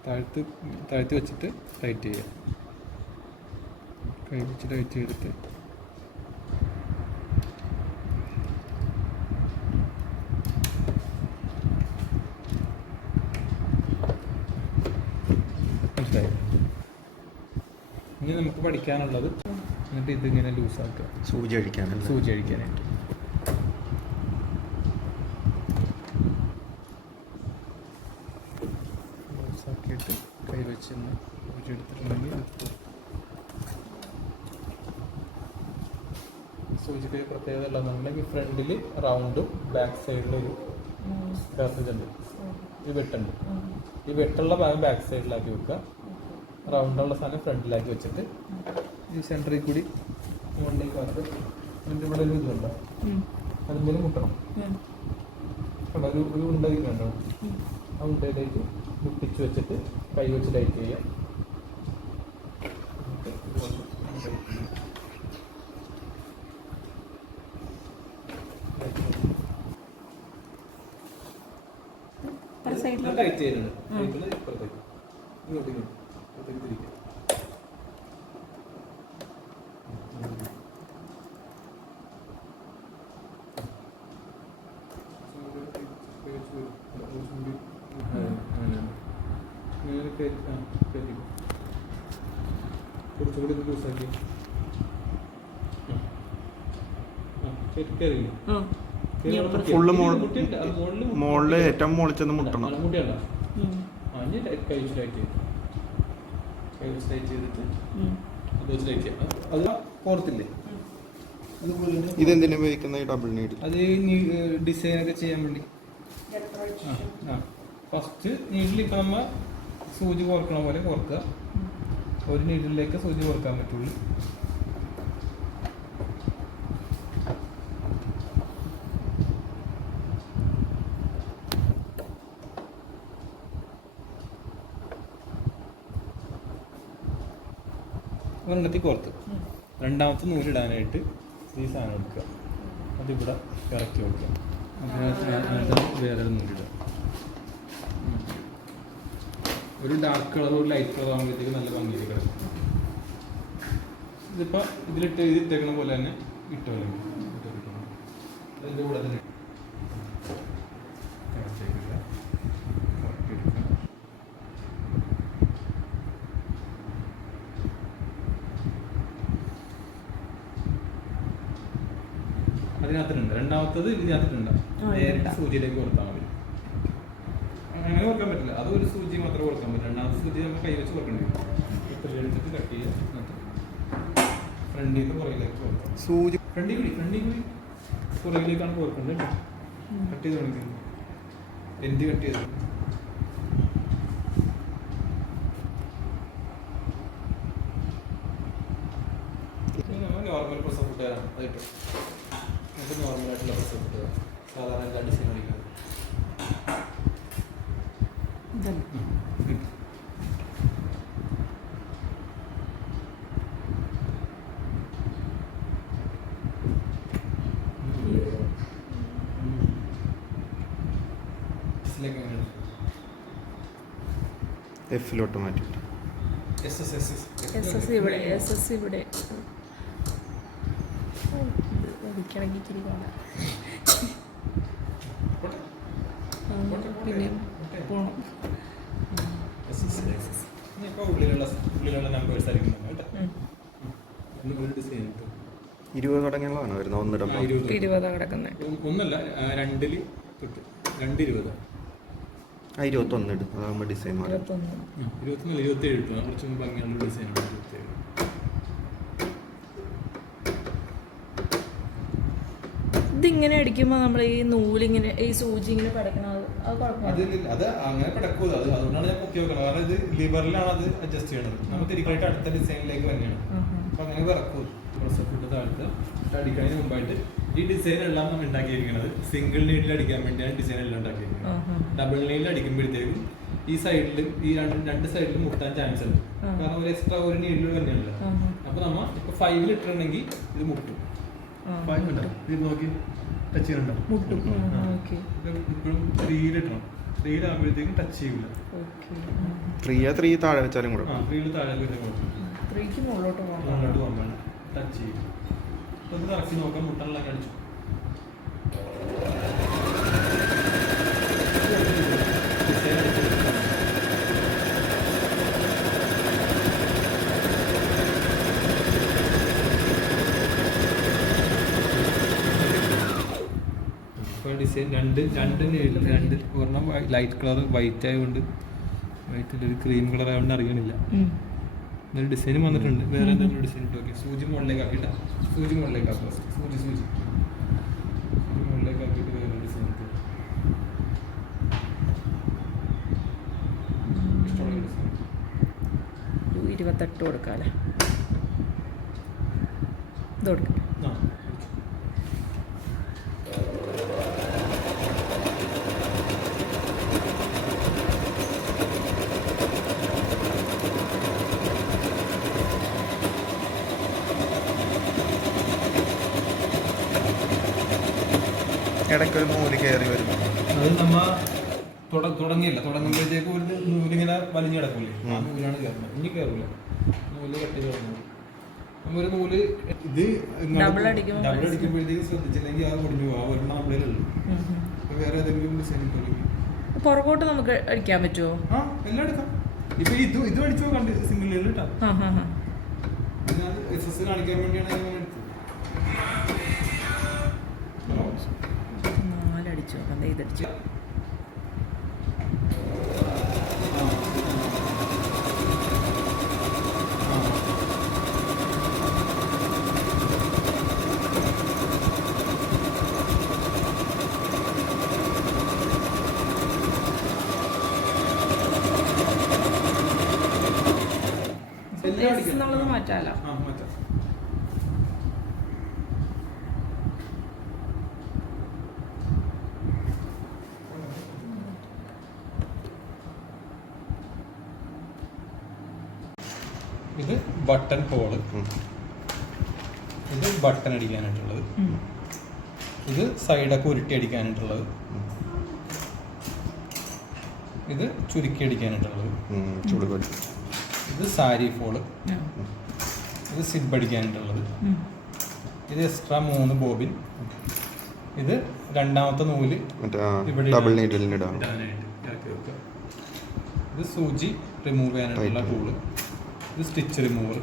താഴ്ത്തി വെച്ചിട്ട് ടൈറ്റ് ചെയ്യുക, കൈ വെച്ച് ടൈറ്റ് ചെയ്തിട്ട് മനസ്സിലായി. ഇനി നമുക്ക് പഠിക്കാനുള്ളത് എന്നിട്ട് ഇതിങ്ങനെ ലൂസാക്കുക, സൂചി അടിക്കാനല്ല, സൂചി അടിക്കാനായിട്ട്. ലൂസാക്കിയിട്ട് കൈ വെച്ച് സൂചി എടുത്തിട്ടുണ്ടെങ്കിൽ സൂചിക്ക് ഒരു പ്രത്യേകത ഉള്ളതെന്നുണ്ടെങ്കിൽ ഫ്രണ്ടിൽ റൗണ്ടും ബാക്ക് സൈഡിൽ ഒരു ഇതുണ്ട്, ഈ വെട്ടുണ്ട്. ഈ വെട്ടുള്ള ഭാഗം ബാക്ക് സൈഡിലാക്കി വെക്കുക, റൗണ്ടുള്ള സാധനം ഫ്രണ്ടിലാക്കി വെച്ചിട്ട് ഈ സെൻറ്ററിൽ കൂടി മുകളിലേക്ക് വന്നിട്ട് അതിൻ്റെ ഇവിടെ ഒരു ഇതുണ്ടോ അതിന്മേൽ മുട്ടണം. കണ്ടോ ഒരു ഉണ്ട കണ്ടോ, ആ ഉണ്ടയിലേക്ക് മുട്ടിച്ച് വെച്ചിട്ട് കൈ വെച്ച് ലൈറ്റ് ചെയ്യുക. ലൈറ്റ് ചെയ്യുന്നുണ്ട് ഇപ്പുറത്തേക്ക് ഇങ്ങോട്ടേക്ക് തിരിക്കുക. കുറച്ചുകൂടി ലൂസാക്കി ഫുള്ള് മുകളിൽ ഏറ്റവും മുകളിൽ ചെന്ന് മുട്ടണം. കൈ വെച്ച് ടൈറ്റ് ചെയ്തിട്ട് അത് വെച്ച് ടൈറ്റ് ചെയ്യാം. അത് പോർത്തില്ലേ, ഇതെന്തിനാ ഉപയോഗിക്കുന്ന ഈ ഡബിൾ നീഡിൽ? അത് ഡിസൈനൊക്കെ ചെയ്യാൻ വേണ്ടി. ഫസ്റ്റ് നീഡിൽ ഇപ്പം നമ്മൾ സൂചി കോർക്കണ പോലെ കോർക്കുക. ഒരു നീഡിലേക്ക് സൂചി കോർക്കാൻ പറ്റുള്ളൂ. ഒരെണ്ണത്തിൽ കോർത്ത് രണ്ടാമത്തെ നൂലിടാനായിട്ട് ഈ സാധനം എടുക്കുക, അതിവിടെ ഇറക്കി വെക്കുക, അതിനകത്ത് വേറെ നൂലിടുക. ഒരു ഡാർക്ക് കളർ ഒരു ലൈറ്റ് കളർ ആകുമ്പോഴത്തേക്ക് നല്ല ഭംഗിയിൽ കിടക്കും. ഇതിപ്പോൾ ഇതിട്ടേക്കണ പോലെ തന്നെ ഇട്ടോളൂ. അതിൻ്റെ കൂടെ തന്നെ അതിനകത്തുണ്ട്. രണ്ടാമത്തത് ഇതിനകത്തുണ്ട്, നേരിട്ട് സൂചിയിലേക്ക് കൊടുത്താൽ മതി. അങ്ങനെ കൊടുക്കാൻ പറ്റില്ല, അത് ഒരു സൂചി മാത്രമേ കൊടുക്കാൻ പറ്റില്ല. രണ്ടാമത്തെ സൂചി നമ്മൾ കൈ വെച്ച് കൊടുക്കേണ്ടി വരും. ഇത്ര എടുത്തിട്ട് കട്ട് ചെയ്യുക, ഫ്രണ്ടിൽ നിന്ന് പുറകിലേക്ക് കൊടുക്കാം. സൂചി ഫ്രണ്ടിൽ കൂടി പുറകിലേക്കാണ് കൊടുക്കേണ്ടത് കേട്ടോ. കട്ട് ചെയ്ത് തുടങ്ങിയത് എന്ത് കട്ട് ചെയ്ത് നോർമൽ പ്രസവ് ഫുട്ടുകാരാണ് അത് കിട്ടും. നമുക്ക് നോർമലായിട്ടുള്ള പ്രസവ് ഫുട്ടുകാർ സാധാരണ എല്ലാ ഡിസൈൻ കളിക്കുന്നത്. എഫിലോട്ട് മാറ്റിയിട്ട് ഇവിടെ വധിക്കണമെങ്കിൽ ഇച്ചിരി കാണാം. പിന്നെ പോണം. ഉള്ളിലുള്ള നമ്പേഴ്സ് ആയിരിക്കും കേട്ടോ. ഒരു ഡിസൈൻ കിട്ടും. 20 തുടങ്ങിയുള്ളതാണ് വരുന്നത്. 20 കിടക്കുന്നത് ഒന്നല്ല, 2 തൊട്ട് 2-20 21 ഇടും. അതാകുമ്പോൾ ഡിസൈൻ മാറും. 21 27 കിട്ടും. കുറച്ച് ഭംഗിയുള്ള ഡിസൈനാണ് 27. ഇതിങ്ങനെ ഇങ്ങനെ അടിക്കുമ്പോൾ നമ്മൾ ഈ നൂലിങ്ങനെ ഈ സൂചി ഇങ്ങനെ പടക്കണം അത് കുഴപ്പമില്ല. അത് അങ്ങനെ കിടക്കൂല. അതുകൊണ്ടാണ് ഞാൻ പൊക്കി വെക്കുന്നത്. കാരണം ഇത് ലിവറിലാണ് അത് അഡ്ജസ്റ്റ് ചെയ്യണത്. നമുക്ക് തിരിക്കായിട്ട് അടുത്ത ഡിസൈനിലേക്ക് തന്നെയാണ്. അപ്പൊ അങ്ങനെ വിറക്കും. പ്രൊസപ്പിട്ട് താഴത്ത് അടിക്കുന്നതിന് മുമ്പായിട്ട് ഈ ഡിസൈൻ എല്ലാം നമ്മൾ ഉണ്ടാക്കിയിരിക്കുന്നത് സിംഗിൾ നീഡിൽ അടിക്കാൻ വേണ്ടിയാണ് ഡിസൈൻ എല്ലാം ഉണ്ടാക്കിയിരിക്കുന്നത്. ഡബിൾ നീഡിൽ അടിക്കുമ്പോഴത്തേക്കും ഈ സൈഡിൽ ഈ രണ്ട് സൈഡിൽ മുട്ടാൻ ചാൻസ് ഉണ്ട്. കാരണം ഒരു എക്സ്ട്രാ ഒരു നീഡിൽ തന്നെയാണല്ലോ. അപ്പൊ നമ്മ ഇപ്പൊ 5 ഇട്ടിട്ടുണ്ടെങ്കിൽ ഇത് മുട്ടും. 5 ഉണ്ടോ? ഇത് നോക്കി ടച്ച് ചെയ്യണ്ടോ? ഇപ്പോഴും 3 ഇടണം. 3 ആകുമ്പോഴത്തേക്കും ടച്ച് ചെയ്യില്ല. 3 താഴെ വെച്ചാലും കൂടെ 3 താഴെ വെച്ചാൽ 3ക്ക് മുകളിലോട്ട് പോകാൻ ടച്ച് ചെയ്യും. അപ്പൊ ഇത് കറക്റ്റ് നോക്കാം. മുട്ടനെല്ലാം അടിച്ചു. ഡിസൈൻ രണ്ട് ഒരെണ്ണം ലൈറ്റ് കളർ വൈറ്റ് ആയതുകൊണ്ട് വൈറ്റിൽ ഒരു ക്രീം കളർ ആയതുകൊണ്ട് അറിയണില്ല. എന്നൊരു ഡിസൈൻ വന്നിട്ടുണ്ട്. വേറെ എന്തെങ്കിലും ഡിസൈൻ ഇട്ട് നോക്കി. സൂചി മുകളിലേക്ക് ആക്കിയിട്ടാ. സൂചി മുകളിലേക്ക് ആക്കുക. സൂചി മുകളിലേക്ക് ആക്കിയിട്ട് വേറെ ഡിസൈൻ ഇട്ടു. ഇഷ്ടമുള്ള ഡിസൈൻ 28 കൊടുക്കാല്ലേ. ഇത് കൊടുക്കാം. ഇടയ്ക്കൊരു നൂല് കയറി വരും. അത് നമ്മ തുടങ്ങുമ്പോഴത്തേക്ക് ഒരു നൂലിങ്ങനെ വലിഞ്ഞു കിടക്കൂലേ, ആ നൂലാണ് കയറുന്നത്. ഇനി കയറൂല. നൂല് കെട്ടി കിടന്നു. ഒരു നൂല് ഇത് ഡബിൾ അടിക്കുമ്പോഴത്തേക്ക് ശ്രദ്ധിച്ചില്ലെങ്കിൽ ആ ഒടിഞ്ഞു പോകും. ആ ഒരെണ്ണം നമ്മുടെ ഉള്ളൂ. അപ്പൊ വേറെ ഏതെങ്കിലും ഡിസൈൻ പുറകോട്ട് നമുക്ക് അടിക്കാൻ പറ്റുമോ? ആ എല്ലാം എടുക്കാം. ഇപ്പൊ ഇത് അടിച്ചോ കണ്ട് സിംഗിൾ കേട്ടോ. എസ് കാണിക്കാൻ വേണ്ടിയാണ് ഞാൻ എടുത്തത്. 4 അടിച്ചു നോക്കാം. ഇതടിച്ചു. എന്നുള്ളത് മാറ്റാലോ. ഇത് ബട്ടൺ ഹോള്. ഇത് ബട്ടൺ അടിക്കാനായിട്ടുള്ളത്. ഇത് സൈഡൊക്കെ ഉരുട്ടി അടിക്കാനായിട്ടുള്ളത്. ഇത് ചുരുക്കി അടിക്കാനായിട്ടുള്ളത്. ഇത് സാരി ഫോള്. ഇത് സിബ് അടിക്കാനായിട്ടുള്ളത്. ഇത് എക്സ്ട്രാ 3 ബോബിൻ. ഇത് രണ്ടാമത്തെ നൂല് ഇവിടെ ഇടാനായിട്ട് ഇറക്കി വെക്കുക. ഇത് സൂചി റിമൂവ് ചെയ്യാനായിട്ടുള്ള ടൂള്. ഇത് സ്റ്റിച്ച് റിമൂവർ.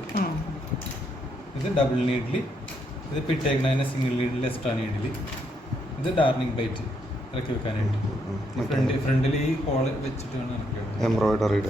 ഇത് ഡബിൾ നീഡിൽ. ഇത് പിട്ടേക്കണതിന് സിംഗിൾ നീഡിൽ എക്സ്ട്രാ നീഡിൽ. ഇത് ഡാർണിങ് പ്ലേറ്റ് ഇറക്കി വെക്കാനായിട്ട്. ഫ്രണ്ടിൽ ഈ ഹോള് വെച്ചിട്ട് വേണം ഇറക്കി വെക്കാൻ. എംബ്രോയിഡറി